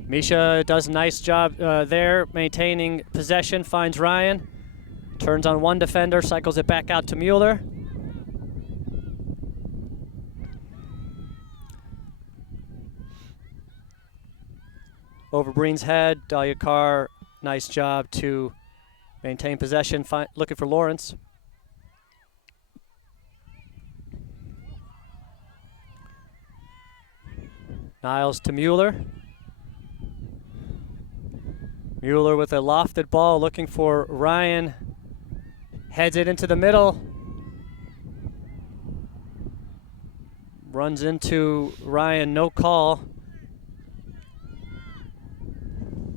Misha does a nice job there, maintaining possession, finds Ryan, turns on one defender, cycles it back out to Mueller. Over Breen's head, Dahlia Carr, nice job to maintain possession, looking for Lawrence. Niles to Mueller. Mueller with a lofted ball, looking for Ryan. Heads it into the middle. Runs into Ryan, no call.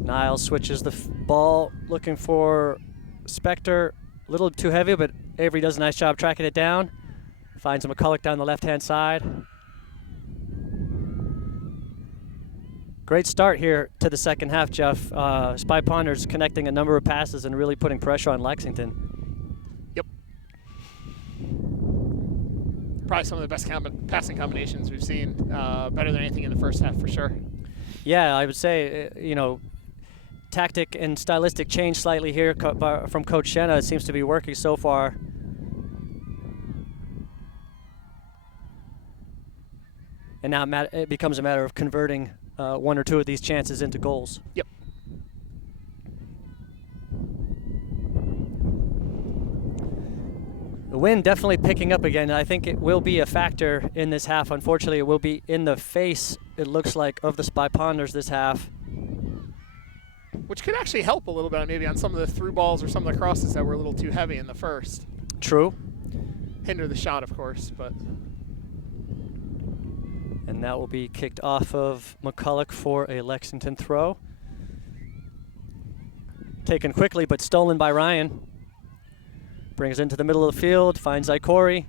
Niles switches the ball, looking for Spector. A little too heavy, but Avery does a nice job tracking it down. Finds McCulloch down the left-hand side. Great start here to the second half, Jeff. Spy Ponders connecting a number of passes and really putting pressure on Lexington. Yep. Probably some of the best passing combinations we've seen. Better than anything in the first half, for sure. Yeah, I would say, tactic and stylistic change slightly here from Coach Shenna. It seems to be working so far. And now it becomes a matter of converting one or two of these chances into goals. Yep. The wind definitely picking up again. I think it will be a factor in this half. Unfortunately, it will be in the face, it looks like, of the Spy Ponders this half. Which could actually help a little bit maybe on some of the through balls or some of the crosses that were a little too heavy in the first. True. Hinder the shot, of course, but... And that will be kicked off of McCulloch for a Lexington throw. Taken quickly, but stolen by Ryan. Brings it into the middle of the field, finds Zykori.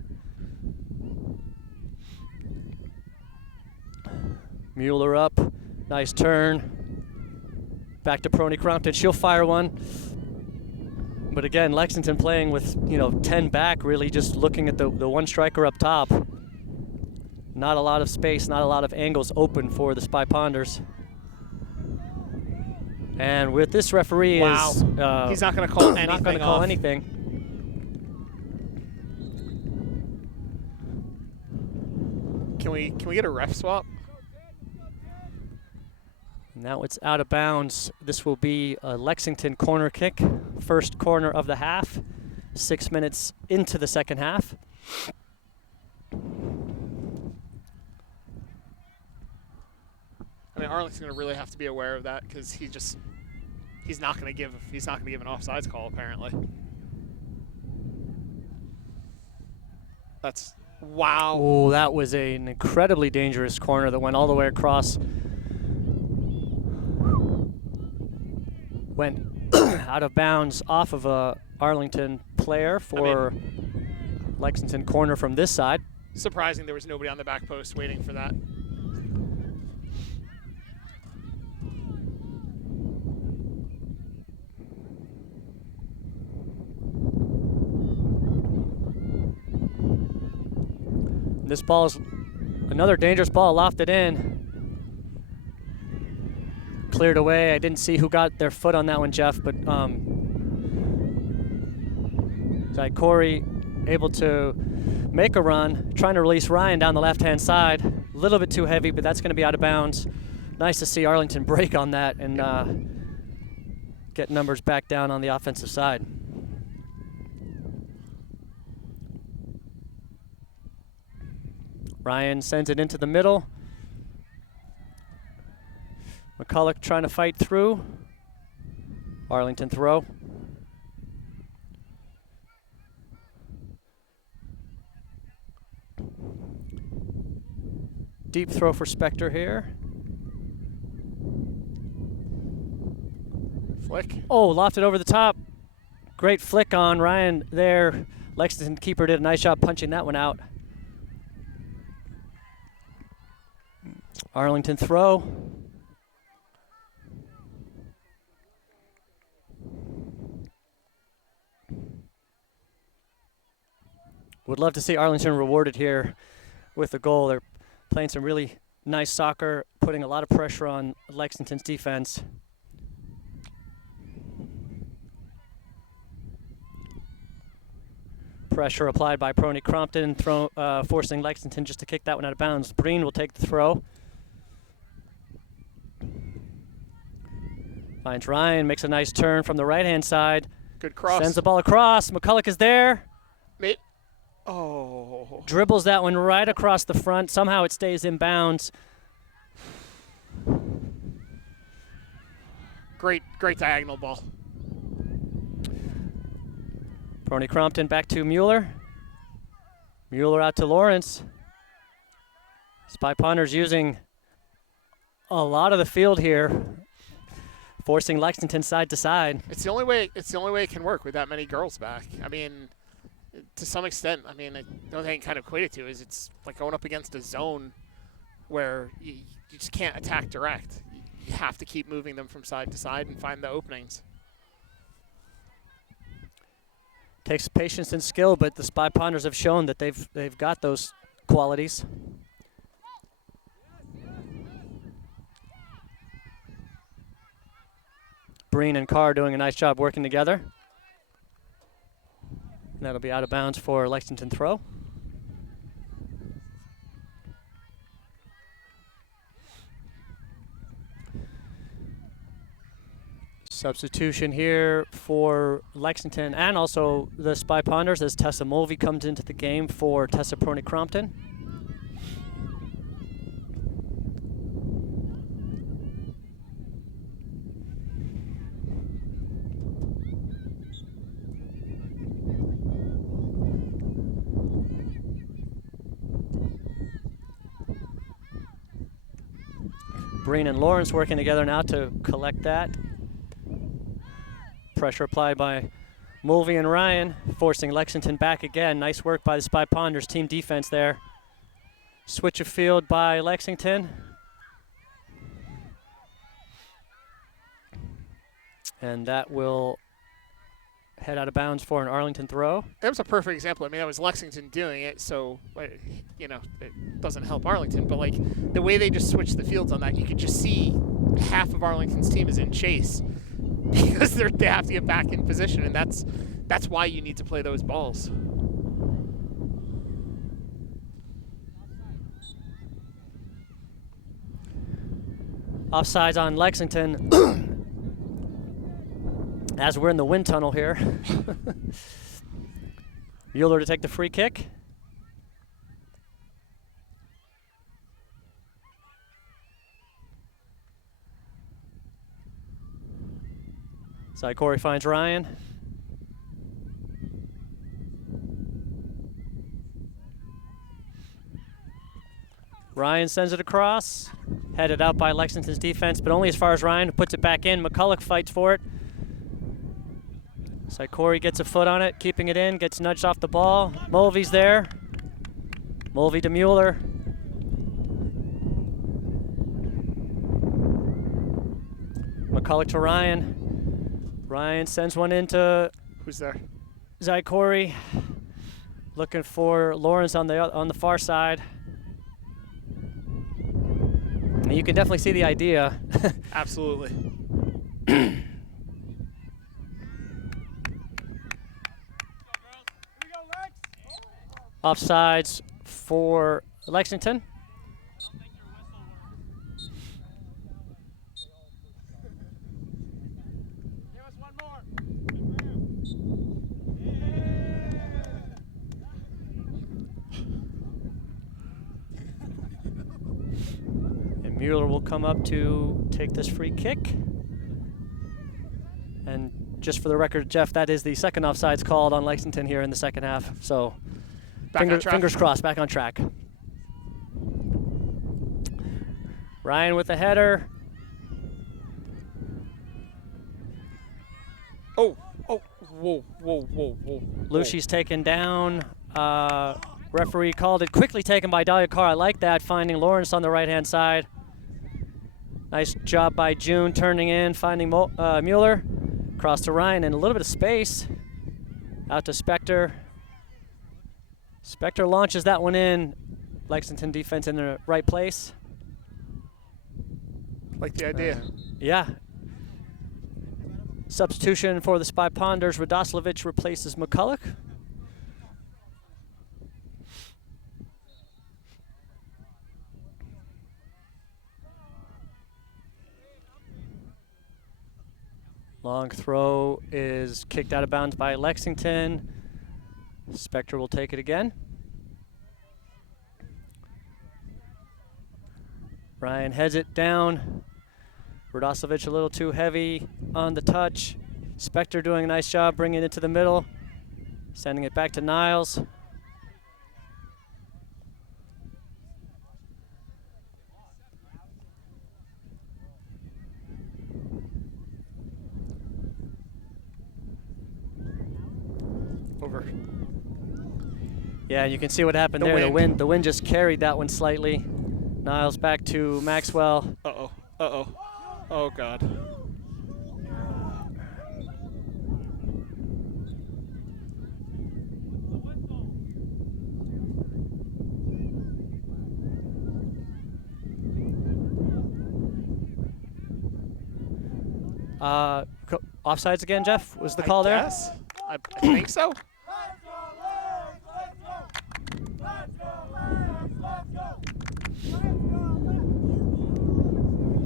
Mueller up, nice turn. Back to Prony Crompton, she'll fire one. But again, Lexington playing with 10 back, really just looking at the one striker up top. Not a lot of space, not a lot of angles open for the Spy Ponders. And with this referee wow. is he's not going to call anything. Not going to call anything. Can we get a ref swap? Now it's out of bounds. This will be a Lexington corner kick. First corner of the half. 6 minutes into the second half. I mean, Arlington's going to really have to be aware of that because he's not going to give an offsides call apparently. That's wow. Oh, that was an incredibly dangerous corner that went all the way across. Went out of bounds off of a Arlington player for Lexington corner from this side. Surprising there was nobody on the back post waiting for that. This ball is another dangerous ball, lofted in. Cleared away. I didn't see who got their foot on that one, Jeff, but Corey able to make a run, trying to release Ryan down the left-hand side. A little bit too heavy, but that's going to be out of bounds. Nice to see Arlington break on that and get numbers back down on the offensive side. Ryan sends it into the middle. McCulloch trying to fight through. Arlington throw. Deep throw for Spector here. Flick. Oh, lofted over the top. Great flick on Ryan there. Lexington keeper did a nice job punching that one out. Arlington throw. Would love to see Arlington rewarded here with a goal. They're playing some really nice soccer, putting a lot of pressure on Lexington's defense. Pressure applied by Prony Crompton, forcing Lexington just to kick that one out of bounds. Breen will take the throw. Finds Ryan, makes a nice turn from the right-hand side. Good cross. Sends the ball across. McCulloch is there. Oh. Dribbles that one right across the front. Somehow it stays in bounds. Great diagonal ball. Prony Crompton back to Mueller. Mueller out to Lawrence. Spy Ponders using a lot of the field here, forcing Lexington side to side. It's the only way it can work with that many girls back. I mean, to some extent, the only thing I can kind of equate it to is it's like going up against a zone where you just can't attack direct. You have to keep moving them from side to side and find the openings. Takes patience and skill, but the Spy Ponders have shown that they've got those qualities. Breen and Carr doing a nice job working together. And that'll be out of bounds for Lexington throw. Substitution here for Lexington and also the Spy Ponders as Tessa Mulvey comes into the game for Tessa Prony Crompton. Breen and Lawrence working together now to collect that. Pressure applied by Mulvey and Ryan, forcing Lexington back again. Nice work by the Spy Ponders team defense there. Switch of field by Lexington. And that will head out of bounds for an Arlington throw. That was a perfect example. That was Lexington doing it, so, it doesn't help Arlington. But, the way they just switched the fields on that, you could just see half of Arlington's team is in chase because they have to get back in position, and that's why you need to play those balls. Offsides on Lexington as we're in the wind tunnel here. Mueller to take the free kick. Side Corey finds Ryan. Ryan sends it across. Headed out by Lexington's defense, but only as far as Ryan puts it back in. McCulloch fights for it. Side Corey gets a foot on it, keeping it in, gets nudged off the ball. Mulvey's there. Mulvey to Mueller. McCulloch to Ryan. Ryan sends one into Who's there? Zai Corey. Looking for Lawrence on the far side. And you can definitely see the idea. Absolutely. Offsides for Lexington. And Mueller will come up to take this free kick. And just for the record, Jeff, that is the second offsides called on Lexington here in the second half. So fingers crossed, back on track. Ryan with the header. Whoa. Lucci's taken down. Referee called it. Quickly taken by Dahlia Carr. I like that, finding Lawrence on the right-hand side. Nice job by June, turning in, finding Mueller. Cross to Ryan, and a little bit of space. Out to Spector. Spector launches that one in. Lexington defense in the right place. Like the idea. Yeah. Substitution for the Spy Ponders. Radoslavich replaces McCulloch. Long throw is kicked out of bounds by Lexington. Spector will take it again. Ryan heads it down. Radoslavich a little too heavy on the touch. Spector doing a nice job bringing it to the middle. Sending it back to Niles. Over. Yeah, you can see what happened there. The wind just carried that one slightly. Niles back to Maxwell. Oh, God. Offsides again, Jeff? Was the call there? Yes, I think so.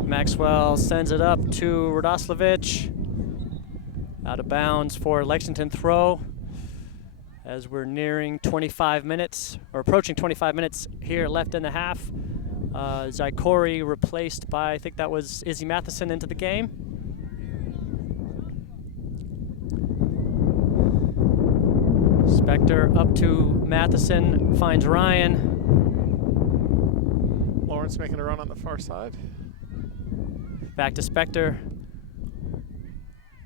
Maxwell sends it up to Radoslavich. Out of bounds for Lexington throw. As we're nearing 25 minutes, or approaching 25 minutes here left in the half. Zykori replaced by, I think that was Izzy Matheson into the game. Spector up to Matheson, finds Ryan. Lawrence making a run on the far side. Back to Spector.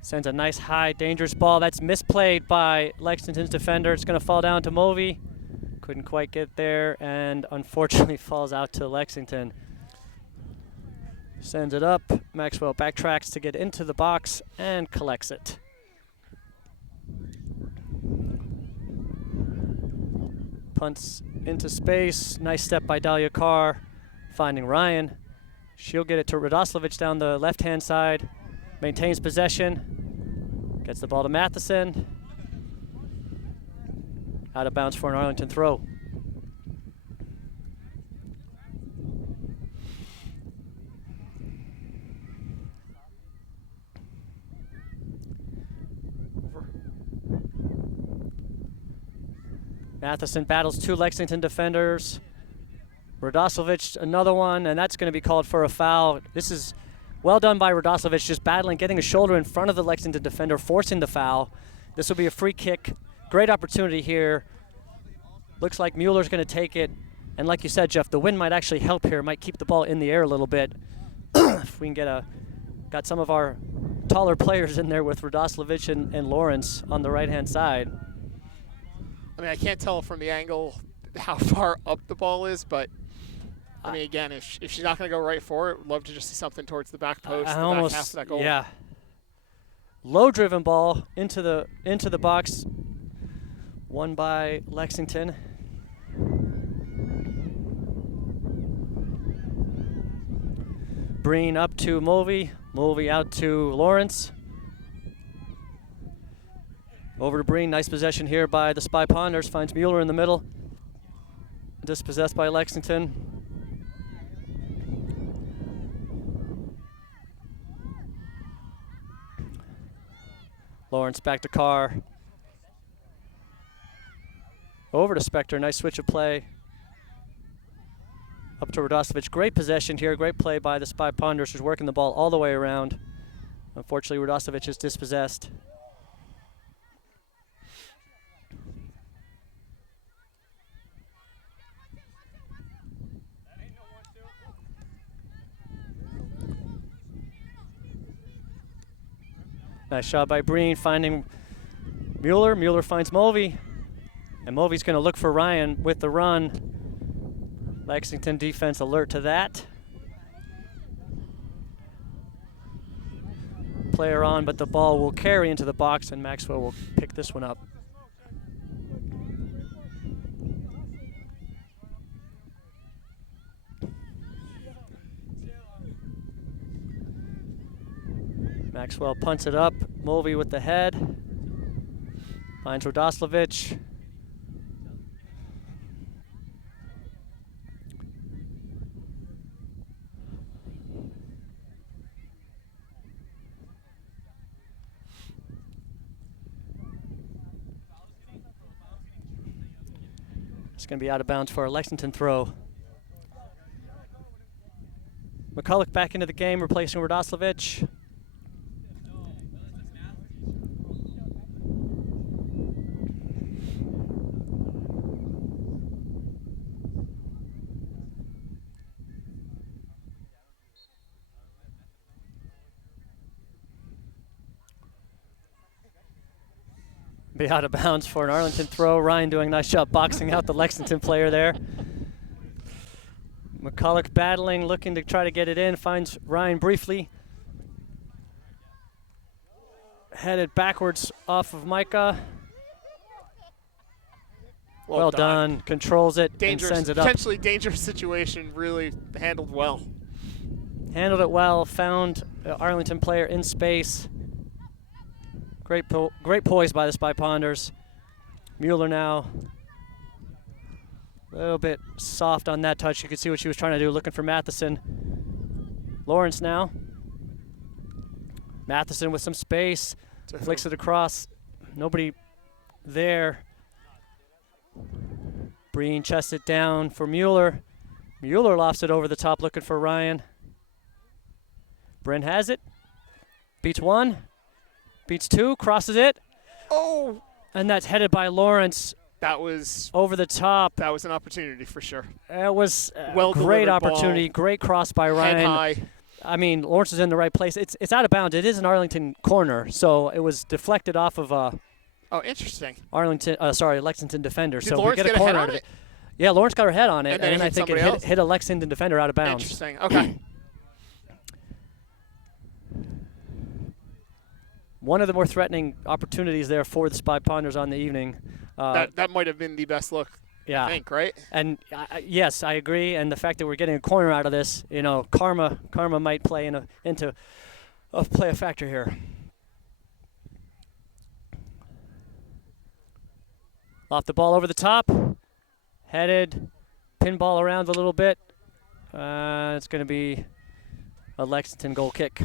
Sends a nice high, dangerous ball. That's misplayed by Lexington's defender. It's going to fall down to Movie. Couldn't quite get there, and unfortunately falls out to Lexington. Sends it up. Maxwell backtracks to get into the box and collects it. Punts into space. Nice step by Dahlia Carr, finding Ryan. She'll get it to Radoslavich down the left-hand side. Maintains possession. Gets the ball to Matheson. Out of bounds for an Arlington throw. Matheson battles two Lexington defenders. Radoslavich, another one, and that's going to be called for a foul. This is well done by Radoslavich, just battling, getting a shoulder in front of the Lexington defender, forcing the foul. This will be a free kick. Great opportunity here. Looks like Mueller's going to take it. And like you said, Jeff, the wind might actually help here, might keep the ball in the air a little bit. If we can got some of our taller players in there with Radoslavich and Lawrence on the right-hand side. I mean, I can't tell from the angle how far up the ball is, but I mean, again, if she's not going to go right for it, would love to just see something towards the back post, the back half of that goal. Yeah. Low driven ball into the box. Won by Lexington. Breen up to Mulvey. Mulvey out to Lawrence. Over to Breen. Nice possession here by the Spy Ponders. Finds Mueller in the middle. Dispossessed by Lexington. Lawrence back to Carr. Over to Spector. Nice switch of play. Up to Radosevic. Great possession here. Great play by the Spy Ponders, who's working the ball all the way around. Unfortunately, Radosevic is dispossessed. Nice shot by Breen, finding Mueller. Mueller finds Mulvey. And Mulvey's going to look for Ryan with the run. Lexington defense alert to that. Player on, but the ball will carry into the box, and Maxwell will pick this one up. Maxwell punts it up. Mulvey with the head. Finds Radosevic. It's going to be out of bounds for a Lexington throw. McCulloch back into the game, replacing Radosevic. Be out of bounds for an Arlington throw. Ryan doing a nice job boxing out the Lexington player there. McCulloch battling, looking to try to get it in. Finds Ryan briefly. Headed backwards off of Micah. Well done. Controls it and sends it up. Potentially dangerous situation. Really handled well. Handled it well. Found the Arlington player in space. Great poise by the Spy Ponders. Mueller now a little bit soft on that touch. You can see what she was trying to do, looking for Matheson. Lawrence now. Matheson with some space. Flicks it across. Nobody there. Breen chests it down for Mueller. Mueller lofts it over the top, looking for Ryan. Bryn has it. Beats one. Beats two, crosses it. Oh! And that's headed by Lawrence. That was over the top. That was an opportunity for sure. It was a well great opportunity. Ball. Great cross by Ryan. Head high. I mean, Lawrence is in the right place. It's out of bounds. It is an Arlington corner, so it was deflected off of oh, interesting. Lexington defender. Did so Lawrence we get a corner out of it. Yeah, Lawrence got her head on it, and then I think it hit a Lexington defender out of bounds. Interesting. Okay. One of the more threatening opportunities there for the Spy Ponders on the evening. That might have been the best look, yeah. I think, right? And yes, I agree. And the fact that we're getting a corner out of this, karma might play play a factor here. Off the ball over the top, headed, pinball around a little bit. It's going to be a Lexington goal kick.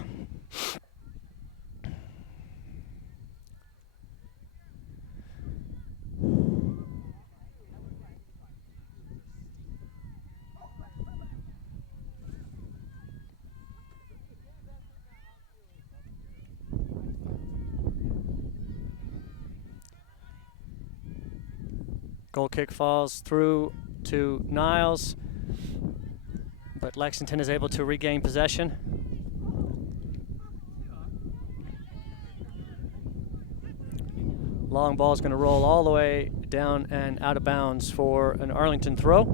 Goal kick falls through to Niles, but Lexington is able to regain possession. Long ball is going to roll all the way down and out of bounds for an Arlington throw.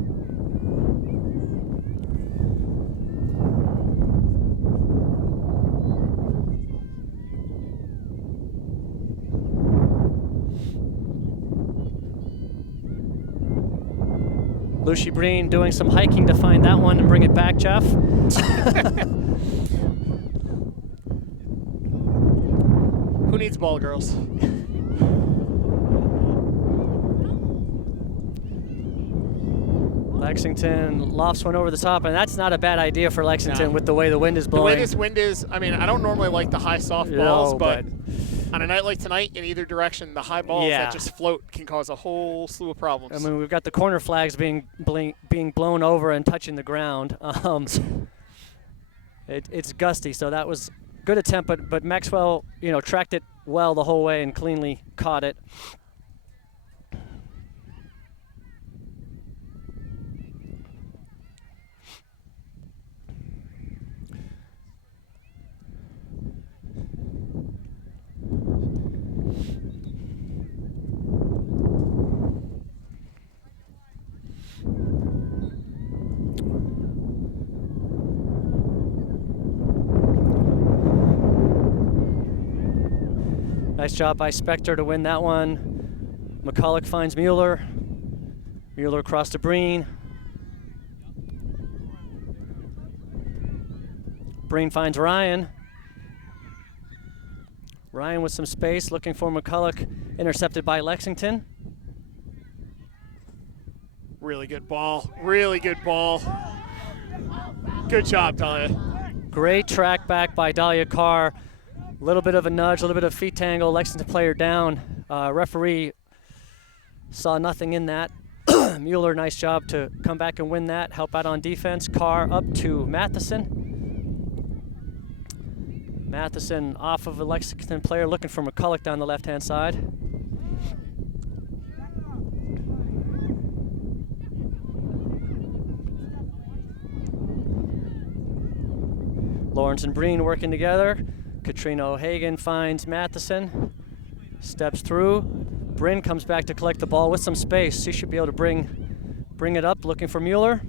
Lucy Breen doing some hiking to find that one and bring it back, Jeff. Who needs ball, girls? Lexington lofts one over the top, and that's not a bad idea for Lexington No. with the way the wind is The blowing. way this wind is, I mean, I don't normally like the high soft balls, No, but on a night like tonight, in either direction, the high balls Yeah. that just float can cause a whole slew of problems. I mean, we've got the corner flags being blown over and touching the ground. It's gusty, so that was good attempt, but Maxwell, tracked it well the whole way and cleanly caught it. Nice job by Spector to win that one. McCulloch finds Mueller. Mueller across to Breen. Breen finds Ryan. Ryan with some space, looking for McCulloch, intercepted by Lexington. Really good ball. Really good ball. Good job, Dahlia. Great track back by Dahlia Carr. A little bit of a nudge, a little bit of feet tangle. Lexington player down. Referee saw nothing in that. Mueller, nice job to come back and win that. Help out on defense. Carr up to Matheson. Matheson off of a Lexington player, looking for McCulloch down the left-hand side. Lawrence and Breen working together. Katrina O'Hagan finds Matheson, steps through. Bryn comes back to collect the ball with some space. She should be able to bring it up, looking for Mueller.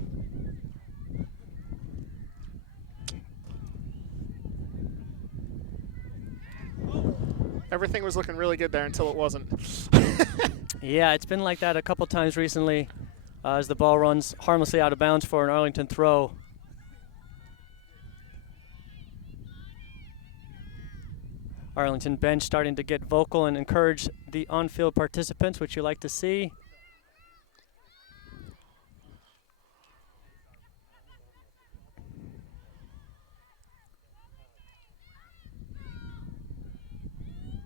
Everything was looking really good there until it wasn't. Yeah, it's been like that a couple times recently as the ball runs harmlessly out of bounds for an Arlington throw. Arlington bench starting to get vocal and encourage the on-field participants, which you like to see.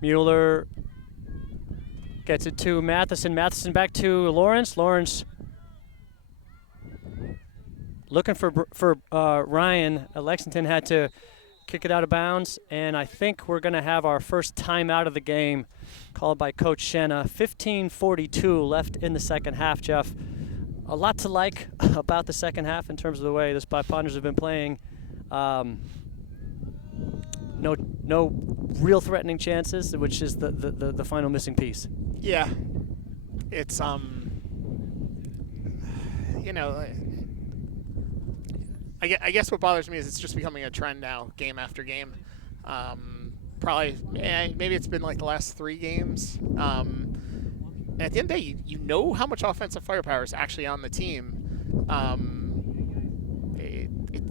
Mueller gets it to Matheson. Matheson back to Lawrence. Lawrence looking for Ryan. Lexington had to kick it out of bounds, and I think we're going to have our first timeout of the game called by Coach Shenna. 15:42 left in the second half, Jeff. A lot to like about the second half in terms of the way the Spy Ponders have been playing. No real threatening chances, which is the final missing piece. Yeah, it's I guess what bothers me is it's just becoming a trend now, game after game. Probably, maybe it's been like the last 3 games. And at the end of the day, you know how much offensive firepower is actually on the team.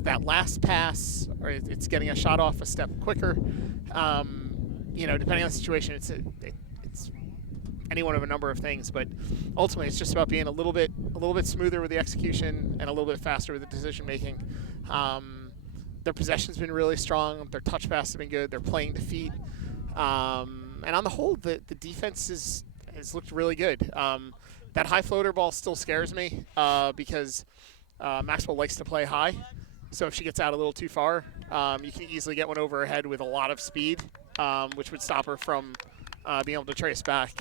That last pass, or it's getting a shot off a step quicker. Depending on the situation, it's any one of a number of things, but ultimately it's just about being a little bit smoother with the execution and a little bit faster with the decision making. Their possession's been really strong. Their touch pass has been good. They're playing to feet, and on the whole, the defense has looked really good. That high floater ball still scares me because Maxwell likes to play high. So if she gets out a little too far, you can easily get one over her head with a lot of speed, which would stop her from being able to trace back.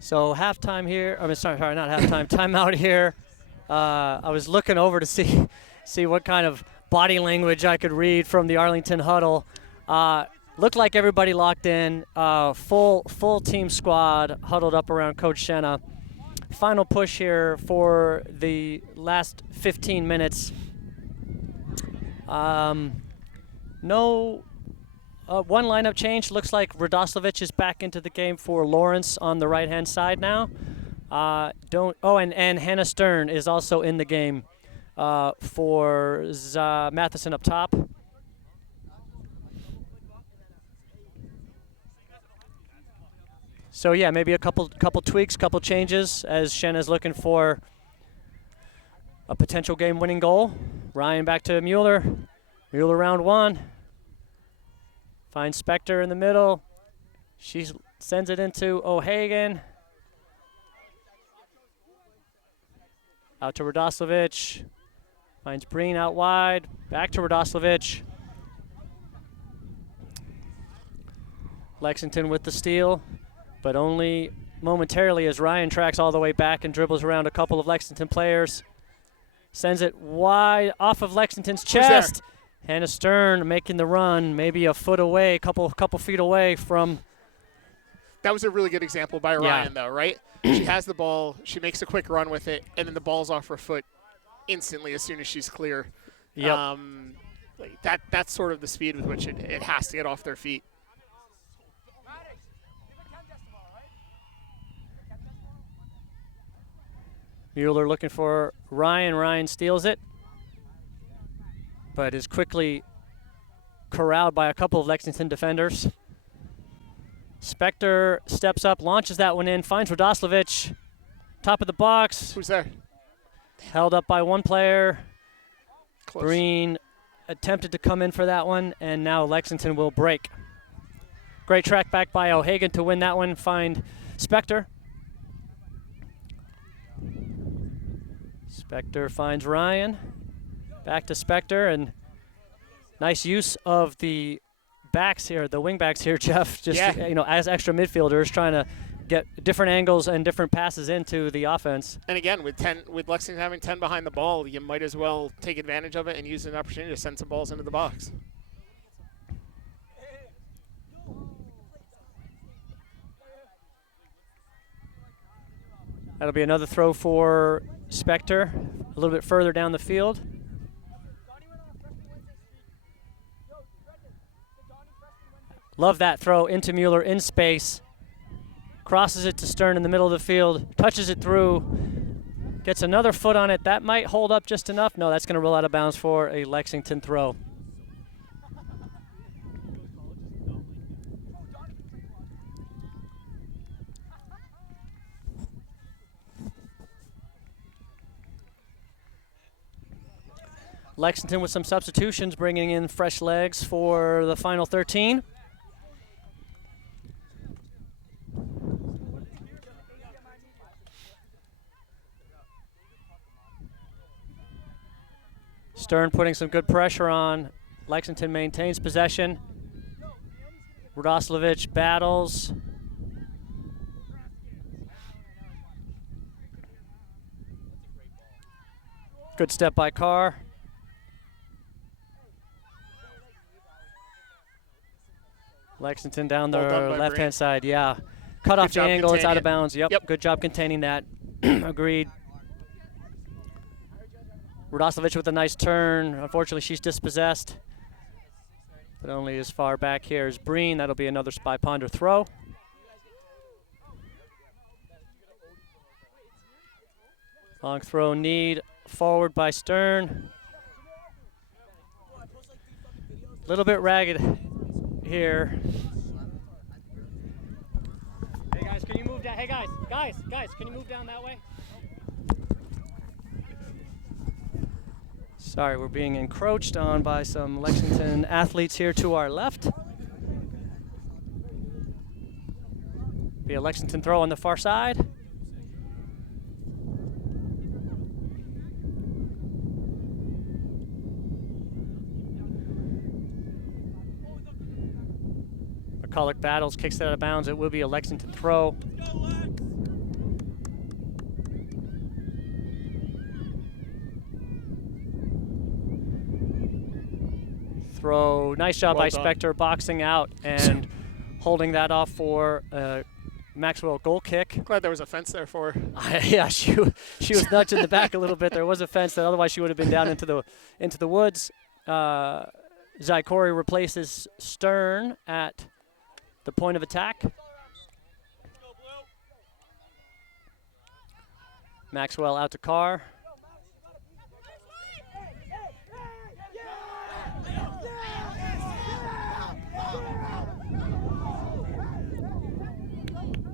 So halftime here. I mean, sorry, not halftime. Timeout here. I was looking over to see what kind of body language I could read from the Arlington huddle. Looked like everybody locked in. Full team squad huddled up around Coach Shenna. final push here for the last 15 minutes. No one lineup change. Looks like Radoslavich is back into the game for Lawrence on the right-hand side now. And Hannah Stern is also in the game for Matheson up top. So yeah, maybe a couple tweaks, couple changes as Shenna's looking for a potential game-winning goal. Ryan back to Mueller. Mueller round one. Finds Spector in the middle. She sends it into O'Hagan. Out to Radoslavich. Finds Breen out wide. Back to Radoslavich. Lexington with the steal, but only momentarily as Ryan tracks all the way back and dribbles around a couple of Lexington players. Sends it wide off of Lexington's chest. Hannah Stern making the run, maybe a foot away, couple feet away from. That was a really good example by Ryan, though, right? She has the ball, she makes a quick run with it, and then the ball's off her foot instantly as soon as she's clear. Yep. That's sort of the speed with which it has to get off their feet. Mueller looking for Ryan. Ryan steals it, but is quickly corralled by a couple of Lexington defenders. Spector steps up, launches that one in, finds Radoslavich. Top of the box. Who's there? Held up by one player. Close. Breen attempted to come in for that one, and now Lexington will break. Great track back by O'Hagan to win that one, find Spector. Spector finds Ryan. Back to Spector, and nice use of the backs here, the wing backs here, Jeff, just as extra midfielders trying to get different angles and different passes into the offense. And again, with Lexington having 10 behind the ball, you might as well take advantage of it and use an opportunity to send some balls into the box. That'll be another throw for Spector, a little bit further down the field. Love that throw into Mueller in space. Crosses it to Stern in the middle of the field, touches it through, gets another foot on it. That might hold up just enough. No, that's going to roll out of bounds for a Lexington throw. Lexington with some substitutions, bringing in fresh legs for the final 13. Stern putting some good pressure on. Lexington maintains possession. Radoslavich battles. Good step by Carr. Lexington down the left-hand side, yeah. Cut off the angle, it's out of bounds. Yep, good job containing that. Agreed. Radoslavich with a nice turn. Unfortunately, she's dispossessed, but only as far back here as Breen. That'll be another Spy Ponder throw. Long throw need forward by Stern. A little bit ragged here. Hey guys, can you move down? Hey guys, can you move down that way? Sorry, we're being encroached on by some Lexington athletes here to our left. Be a Lexington throw on the far side. McCulloch battles, kicks it out of bounds. It will be a Lexington throw. Throw, nice job by Spector boxing out and holding that off for Maxwell goal kick. Glad there was a fence there for her. Yeah, she was nudged in the back a little bit. There was a fence that otherwise she would have been down into the woods. Zykori replaces Stern at the point of attack. Maxwell out to Carr.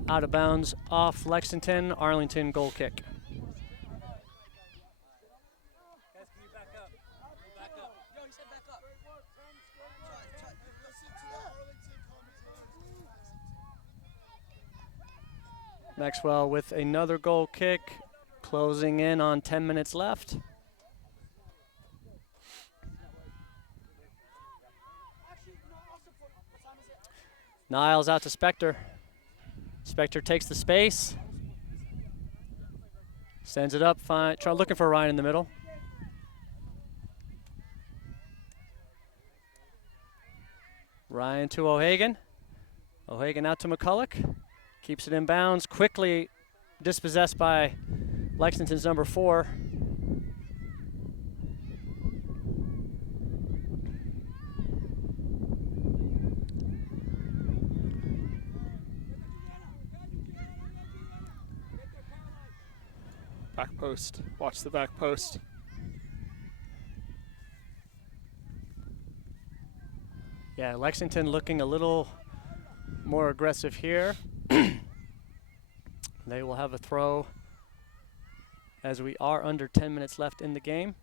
Out of bounds off Lexington. Arlington goal kick. Maxwell with another goal kick, closing in on 10 minutes left. Niles out to Spector. Spector takes the space, sends it up, looking for Ryan in the middle. Ryan to O'Hagan. O'Hagan out to McCulloch. Keeps it in bounds, quickly dispossessed by Lexington's number 4. Back post. Watch the back post. Yeah, Lexington looking a little more aggressive here. They will have a throw as we are under 10 minutes left in the game.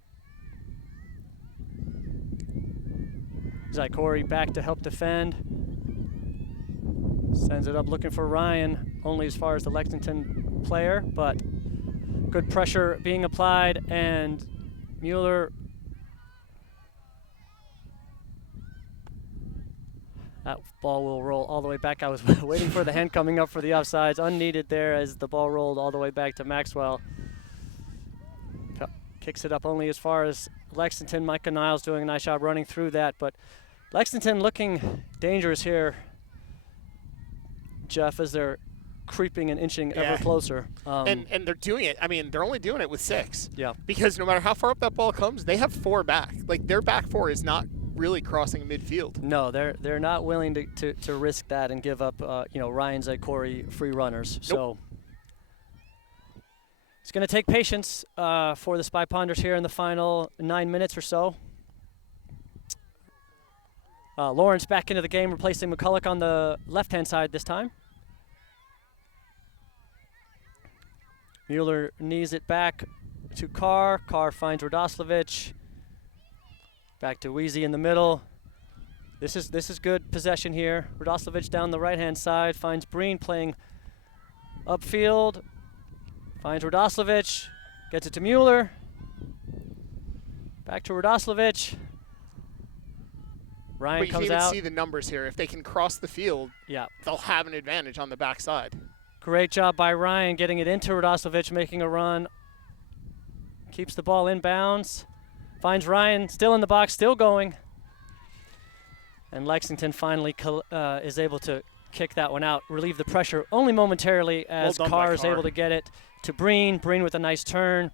Zykori back to help defend. Sends it up looking for Ryan, only as far as the Lexington player, but good pressure being applied, and Mueller. That ball will roll all the way back. I was waiting for the hand coming up for the offsides. Unneeded there as the ball rolled all the way back to Maxwell. Kicks it up only as far as Lexington. Micah Niles doing a nice job running through that. But Lexington looking dangerous here, Jeff, as they're creeping and inching ever closer. And they're doing it. I mean, they're only doing it with 6. Yeah. Because no matter how far up that ball comes, they have 4 back. Like, their back 4 is not really crossing midfield. No, they're not willing to risk that and give up Ryan Zykori free runners. Nope. So it's going to take patience for the Spy Ponders here in the final 9 minutes or so. Lawrence back into the game, replacing McCulloch on the left-hand side this time. Mueller knees it back to Carr. Carr finds Radoslavich. Back to Weezy in the middle. This is good possession here. Radoslavich down the right-hand side finds Breen playing upfield. Finds Radoslavich. Gets it to Mueller. Back to Radoslavich. Ryan but you comes can even out. see the numbers here. If they can cross the field, they'll have an advantage on the backside. Great job by Ryan getting it into Radoslavich, making a run. Keeps the ball in bounds. Finds Ryan still in the box, still going. And Lexington finally is able to kick that one out, relieve the pressure only momentarily as Carr is able to get it to Breen. Breen with a nice turn.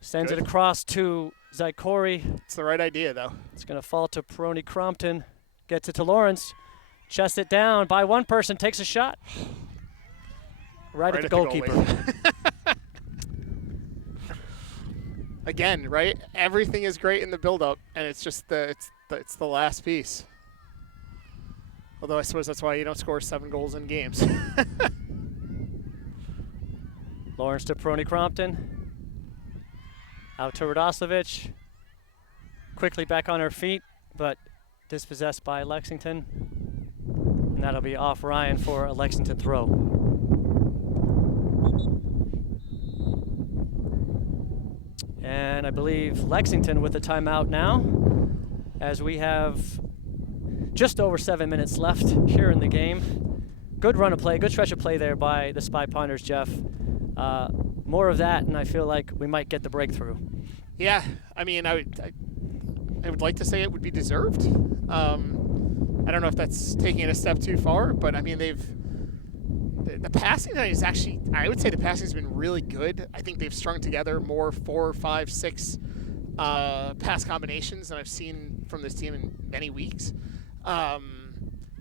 Sends it across to Zykori. It's the right idea, though. It's going to fall to Peroni Crompton. Gets it to Lawrence. Chests it down by one person, takes a shot. Right at the goalkeeper. Again, right? Everything is great in the build-up, and it's just it's the last piece. Although I suppose that's why you don't score 7 goals in games. Lawrence to Peroni Crompton. Out to Radoslavich. Quickly back on her feet, but dispossessed by Lexington. And that'll be off Ryan for a Lexington throw. And I believe Lexington with a timeout now, as we have just over 7 minutes left here in the game. Good run of play, good stretch of play there by the Spy Ponders, Jeff. More of that, and I feel like we might get the breakthrough. Yeah, I mean, I would like to say it would be deserved. I don't know if that's taking it a step too far, but I mean, the passing tonight is actually, I would say the passing has been really good. I think they've strung together more 4, 5, 6 pass combinations than I've seen from this team in many weeks.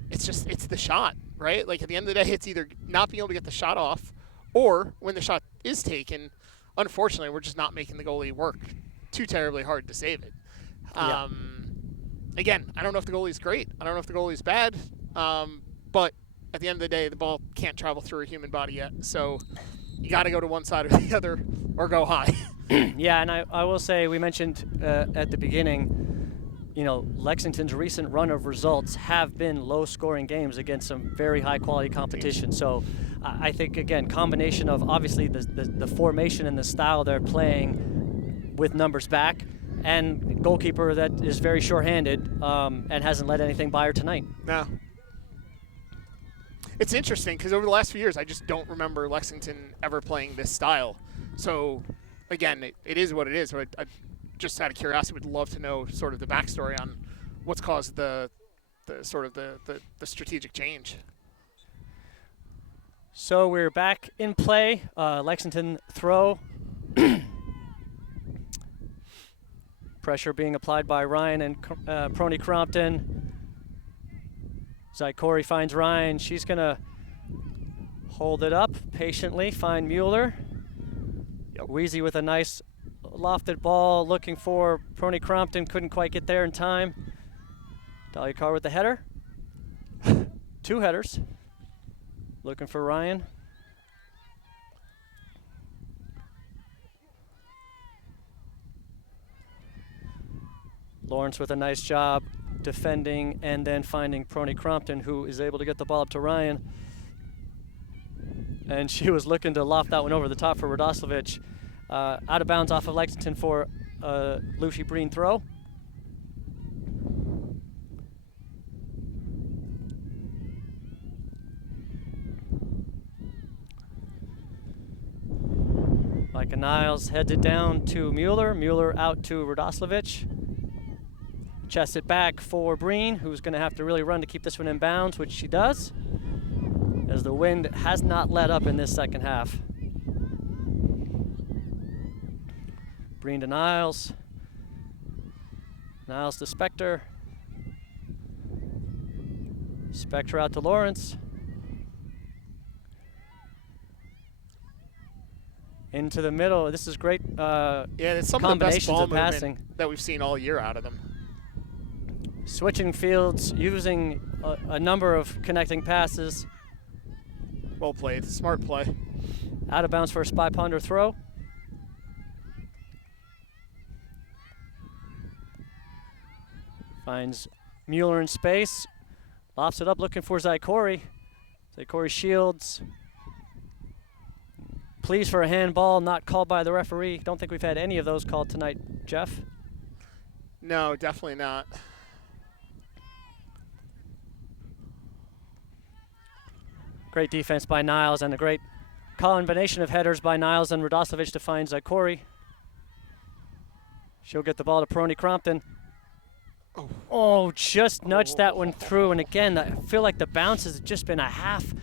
It's the shot, right? Like at the end of the day, it's either not being able to get the shot off, or when the shot is taken, unfortunately, we're just not making the goalie work too terribly hard to save it. Yeah. Again, I don't know if the goalie's great. I don't know if the goalie's bad. But at the end of the day, the ball can't travel through a human body yet. So you got to go to one side or the other or go high. Yeah, and I will say, we mentioned at the beginning, Lexington's recent run of results have been low-scoring games against some very high-quality competition. So I think, again, combination of obviously the formation and the style they're playing with numbers back, and goalkeeper that is very sure-handed and hasn't let anything by her tonight. No. It's interesting because over the last few years, I just don't remember Lexington ever playing this style. So, again, it is what it is. But I just out of curiosity would love to know sort of the backstory on what's caused the strategic change. So we're back in play. Lexington throw. Pressure being applied by Ryan and Prony Crompton. Zykori finds Ryan. She's going to hold it up patiently, find Mueller. Wheezy with a nice lofted ball, looking for Prony Crompton. Couldn't quite get there in time. Dahlia Carr with the header. 2 headers. Looking for Ryan. Lawrence with a nice job defending and then finding Prony Crompton, who is able to get the ball up to Ryan. And she was looking to loft that one over the top for Radoslavich. Out of bounds off of Lexington for Lucy Breen throw. Micah Niles heads it down to Mueller. Mueller out to Radoslavich. Chests it back for Breen, who's going to have to really run to keep this one in bounds, which she does, as the wind has not let up in this second half. Breen to Niles. Niles to Spector. Spector out to Lawrence. Into the middle. This is great. Yeah, it's some of the best ball movement that we've seen all year out of them. Switching fields, using a number of connecting passes. Well played. Smart play. Out of bounds for a Spy Ponder throw. Finds Mueller in space. Lofts it up looking for Zykori. Zykori shields. Pleas for a handball, not called by the referee. Don't think we've had any of those called tonight, Jeff. No, definitely not. Great defense by Niles and a great combination of headers by Niles and Radoslavich to find Zykori. She'll get the ball to Prony Crompton. Oh, just nudged that one through. And again, I feel like the bounce has just been a half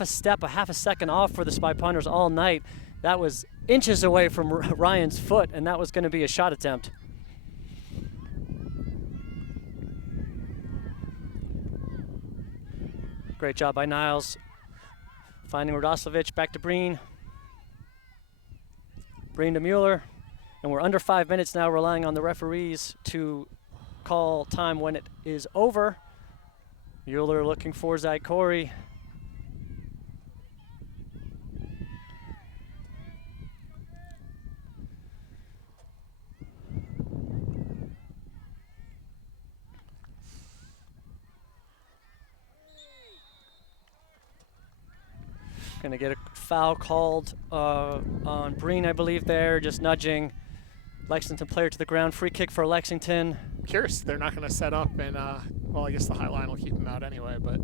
a step, a half a second off for the Spy Punters all night. That was inches away from Ryan's foot, and that was going to be a shot attempt. Great job by Niles. Finding Radoslavich, back to Breen. Breen to Mueller. And we're under 5 minutes now, relying on the referees to call time when it is over. Mueller looking for Zykori. Going to get a foul called on Breen, I believe there, just nudging Lexington player to the ground. Free kick for Lexington. I'm curious, they're not going to set up and, well, I guess the high line will keep them out anyway, but.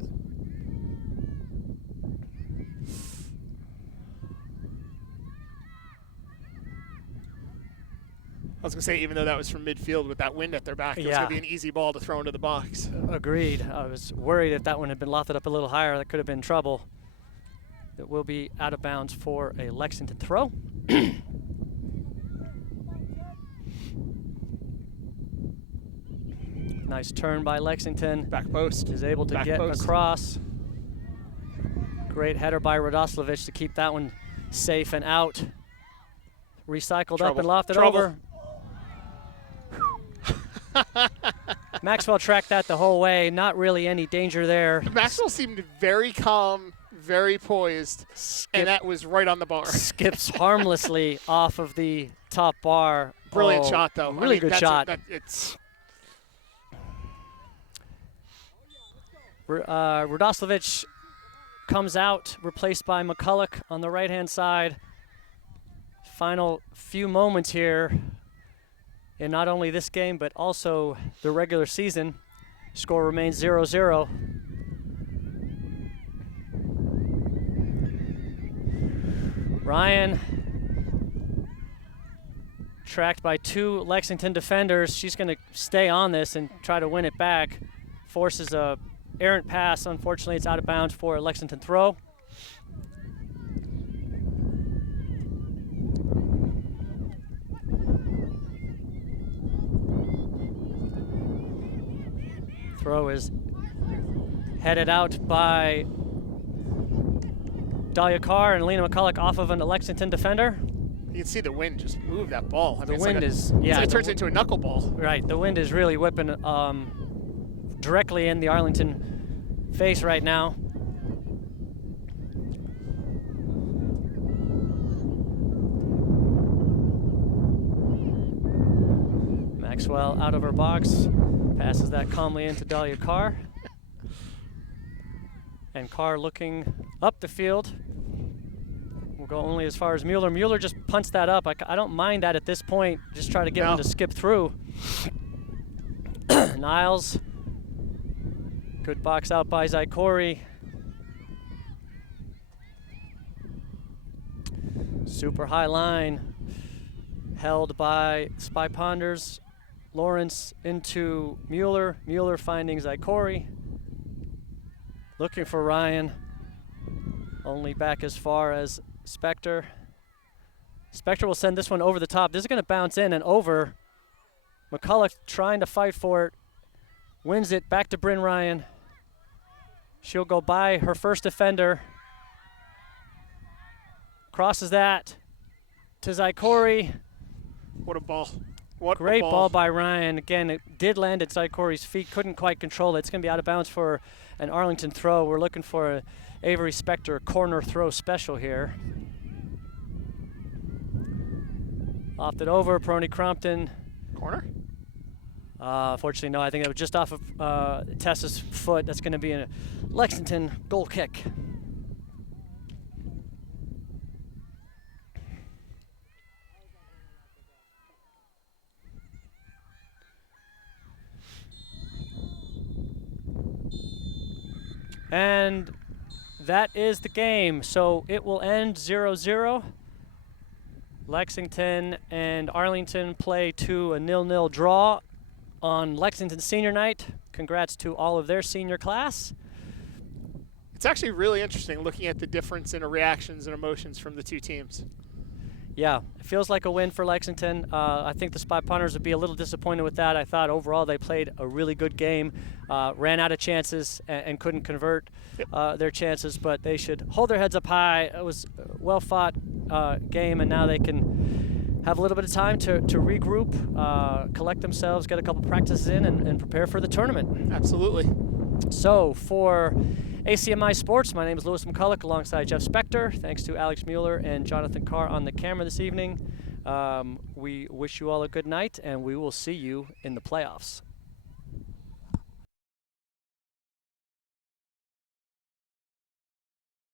I was going to say, even though that was from midfield with that wind at their back, it was going to be an easy ball to throw into the box. Agreed. I was worried if that one had been lofted up a little higher, that could have been trouble. It will be out of bounds for a Lexington throw. Nice turn by Lexington. Back post. Is able to Back get post. across. Great header by Radoslavich to keep that one safe and out. Recycled up and lofted over. Maxwell tracked that the whole way. Not really any danger there. Maxwell seemed very calm, very poised, and that was right on the bar. Skips harmlessly off of the top bar. Brilliant shot, though. Really good shot. Radoslavich comes out, replaced by McCulloch on the right-hand side. Final few moments here in not only this game, but also the regular season. Score remains 0-0. Ryan, tracked by two Lexington defenders. She's going to stay on this and try to win it back. Forces a errant pass. Unfortunately, it's out of bounds for a Lexington throw. Throw is headed out by Dahlia Carr and Lena McCulloch off of a Lexington defender. You can see the wind just move that ball. The wind is, yeah. It turns into a knuckleball. Right, the wind is really whipping directly in the Arlington face right now. Maxwell out of her box, passes that calmly into Dahlia Carr. And Carr looking up the field. We'll go only as far as Mueller. Mueller just punts that up. I don't mind that at this point. Just try to get him to skip through. Niles. Good box out by Zykori. Super high line. Held by Spy Ponders. Lawrence into Mueller. Mueller finding Zykori. Looking for Ryan. Only back as far as Spector. Spector will send this one over the top. This is going to bounce in and over. McCulloch trying to fight for it. Wins it back to Bryn Ryan. She'll go by her first defender. Crosses that to Zykori. What a ball. What Great a ball. ball by Ryan. Again, it did land at Zykori's feet. Couldn't quite control it. It's going to be out of bounds for an Arlington throw. We're looking for a Avery Spector corner throw special here. Lofted over, Peroni Crompton. Corner? Fortunately, no. I think it was just off of Tessa's foot. That's going to be a Lexington goal kick. And that is the game. So it will end 0-0. Lexington and Arlington play to a 0-0 draw on Lexington senior night. Congrats to all of their senior class. It's actually really interesting looking at the difference in reactions and emotions from the two teams. Yeah, it feels like a win for Lexington. I think the Spy Punters would be a little disappointed with that. I thought overall they played a really good game, ran out of chances and couldn't convert their chances, but they should hold their heads up high. It was a well-fought game, and now they can have a little bit of time to regroup, collect themselves, get a couple practices in, and prepare for the tournament. Absolutely. So for ACMi Sports, my name is Lewis McCulloch alongside Jeff Spector. Thanks to Alex Mueller and Jonathan Carr on the camera this evening. We wish you all a good night, and we will see you in the playoffs.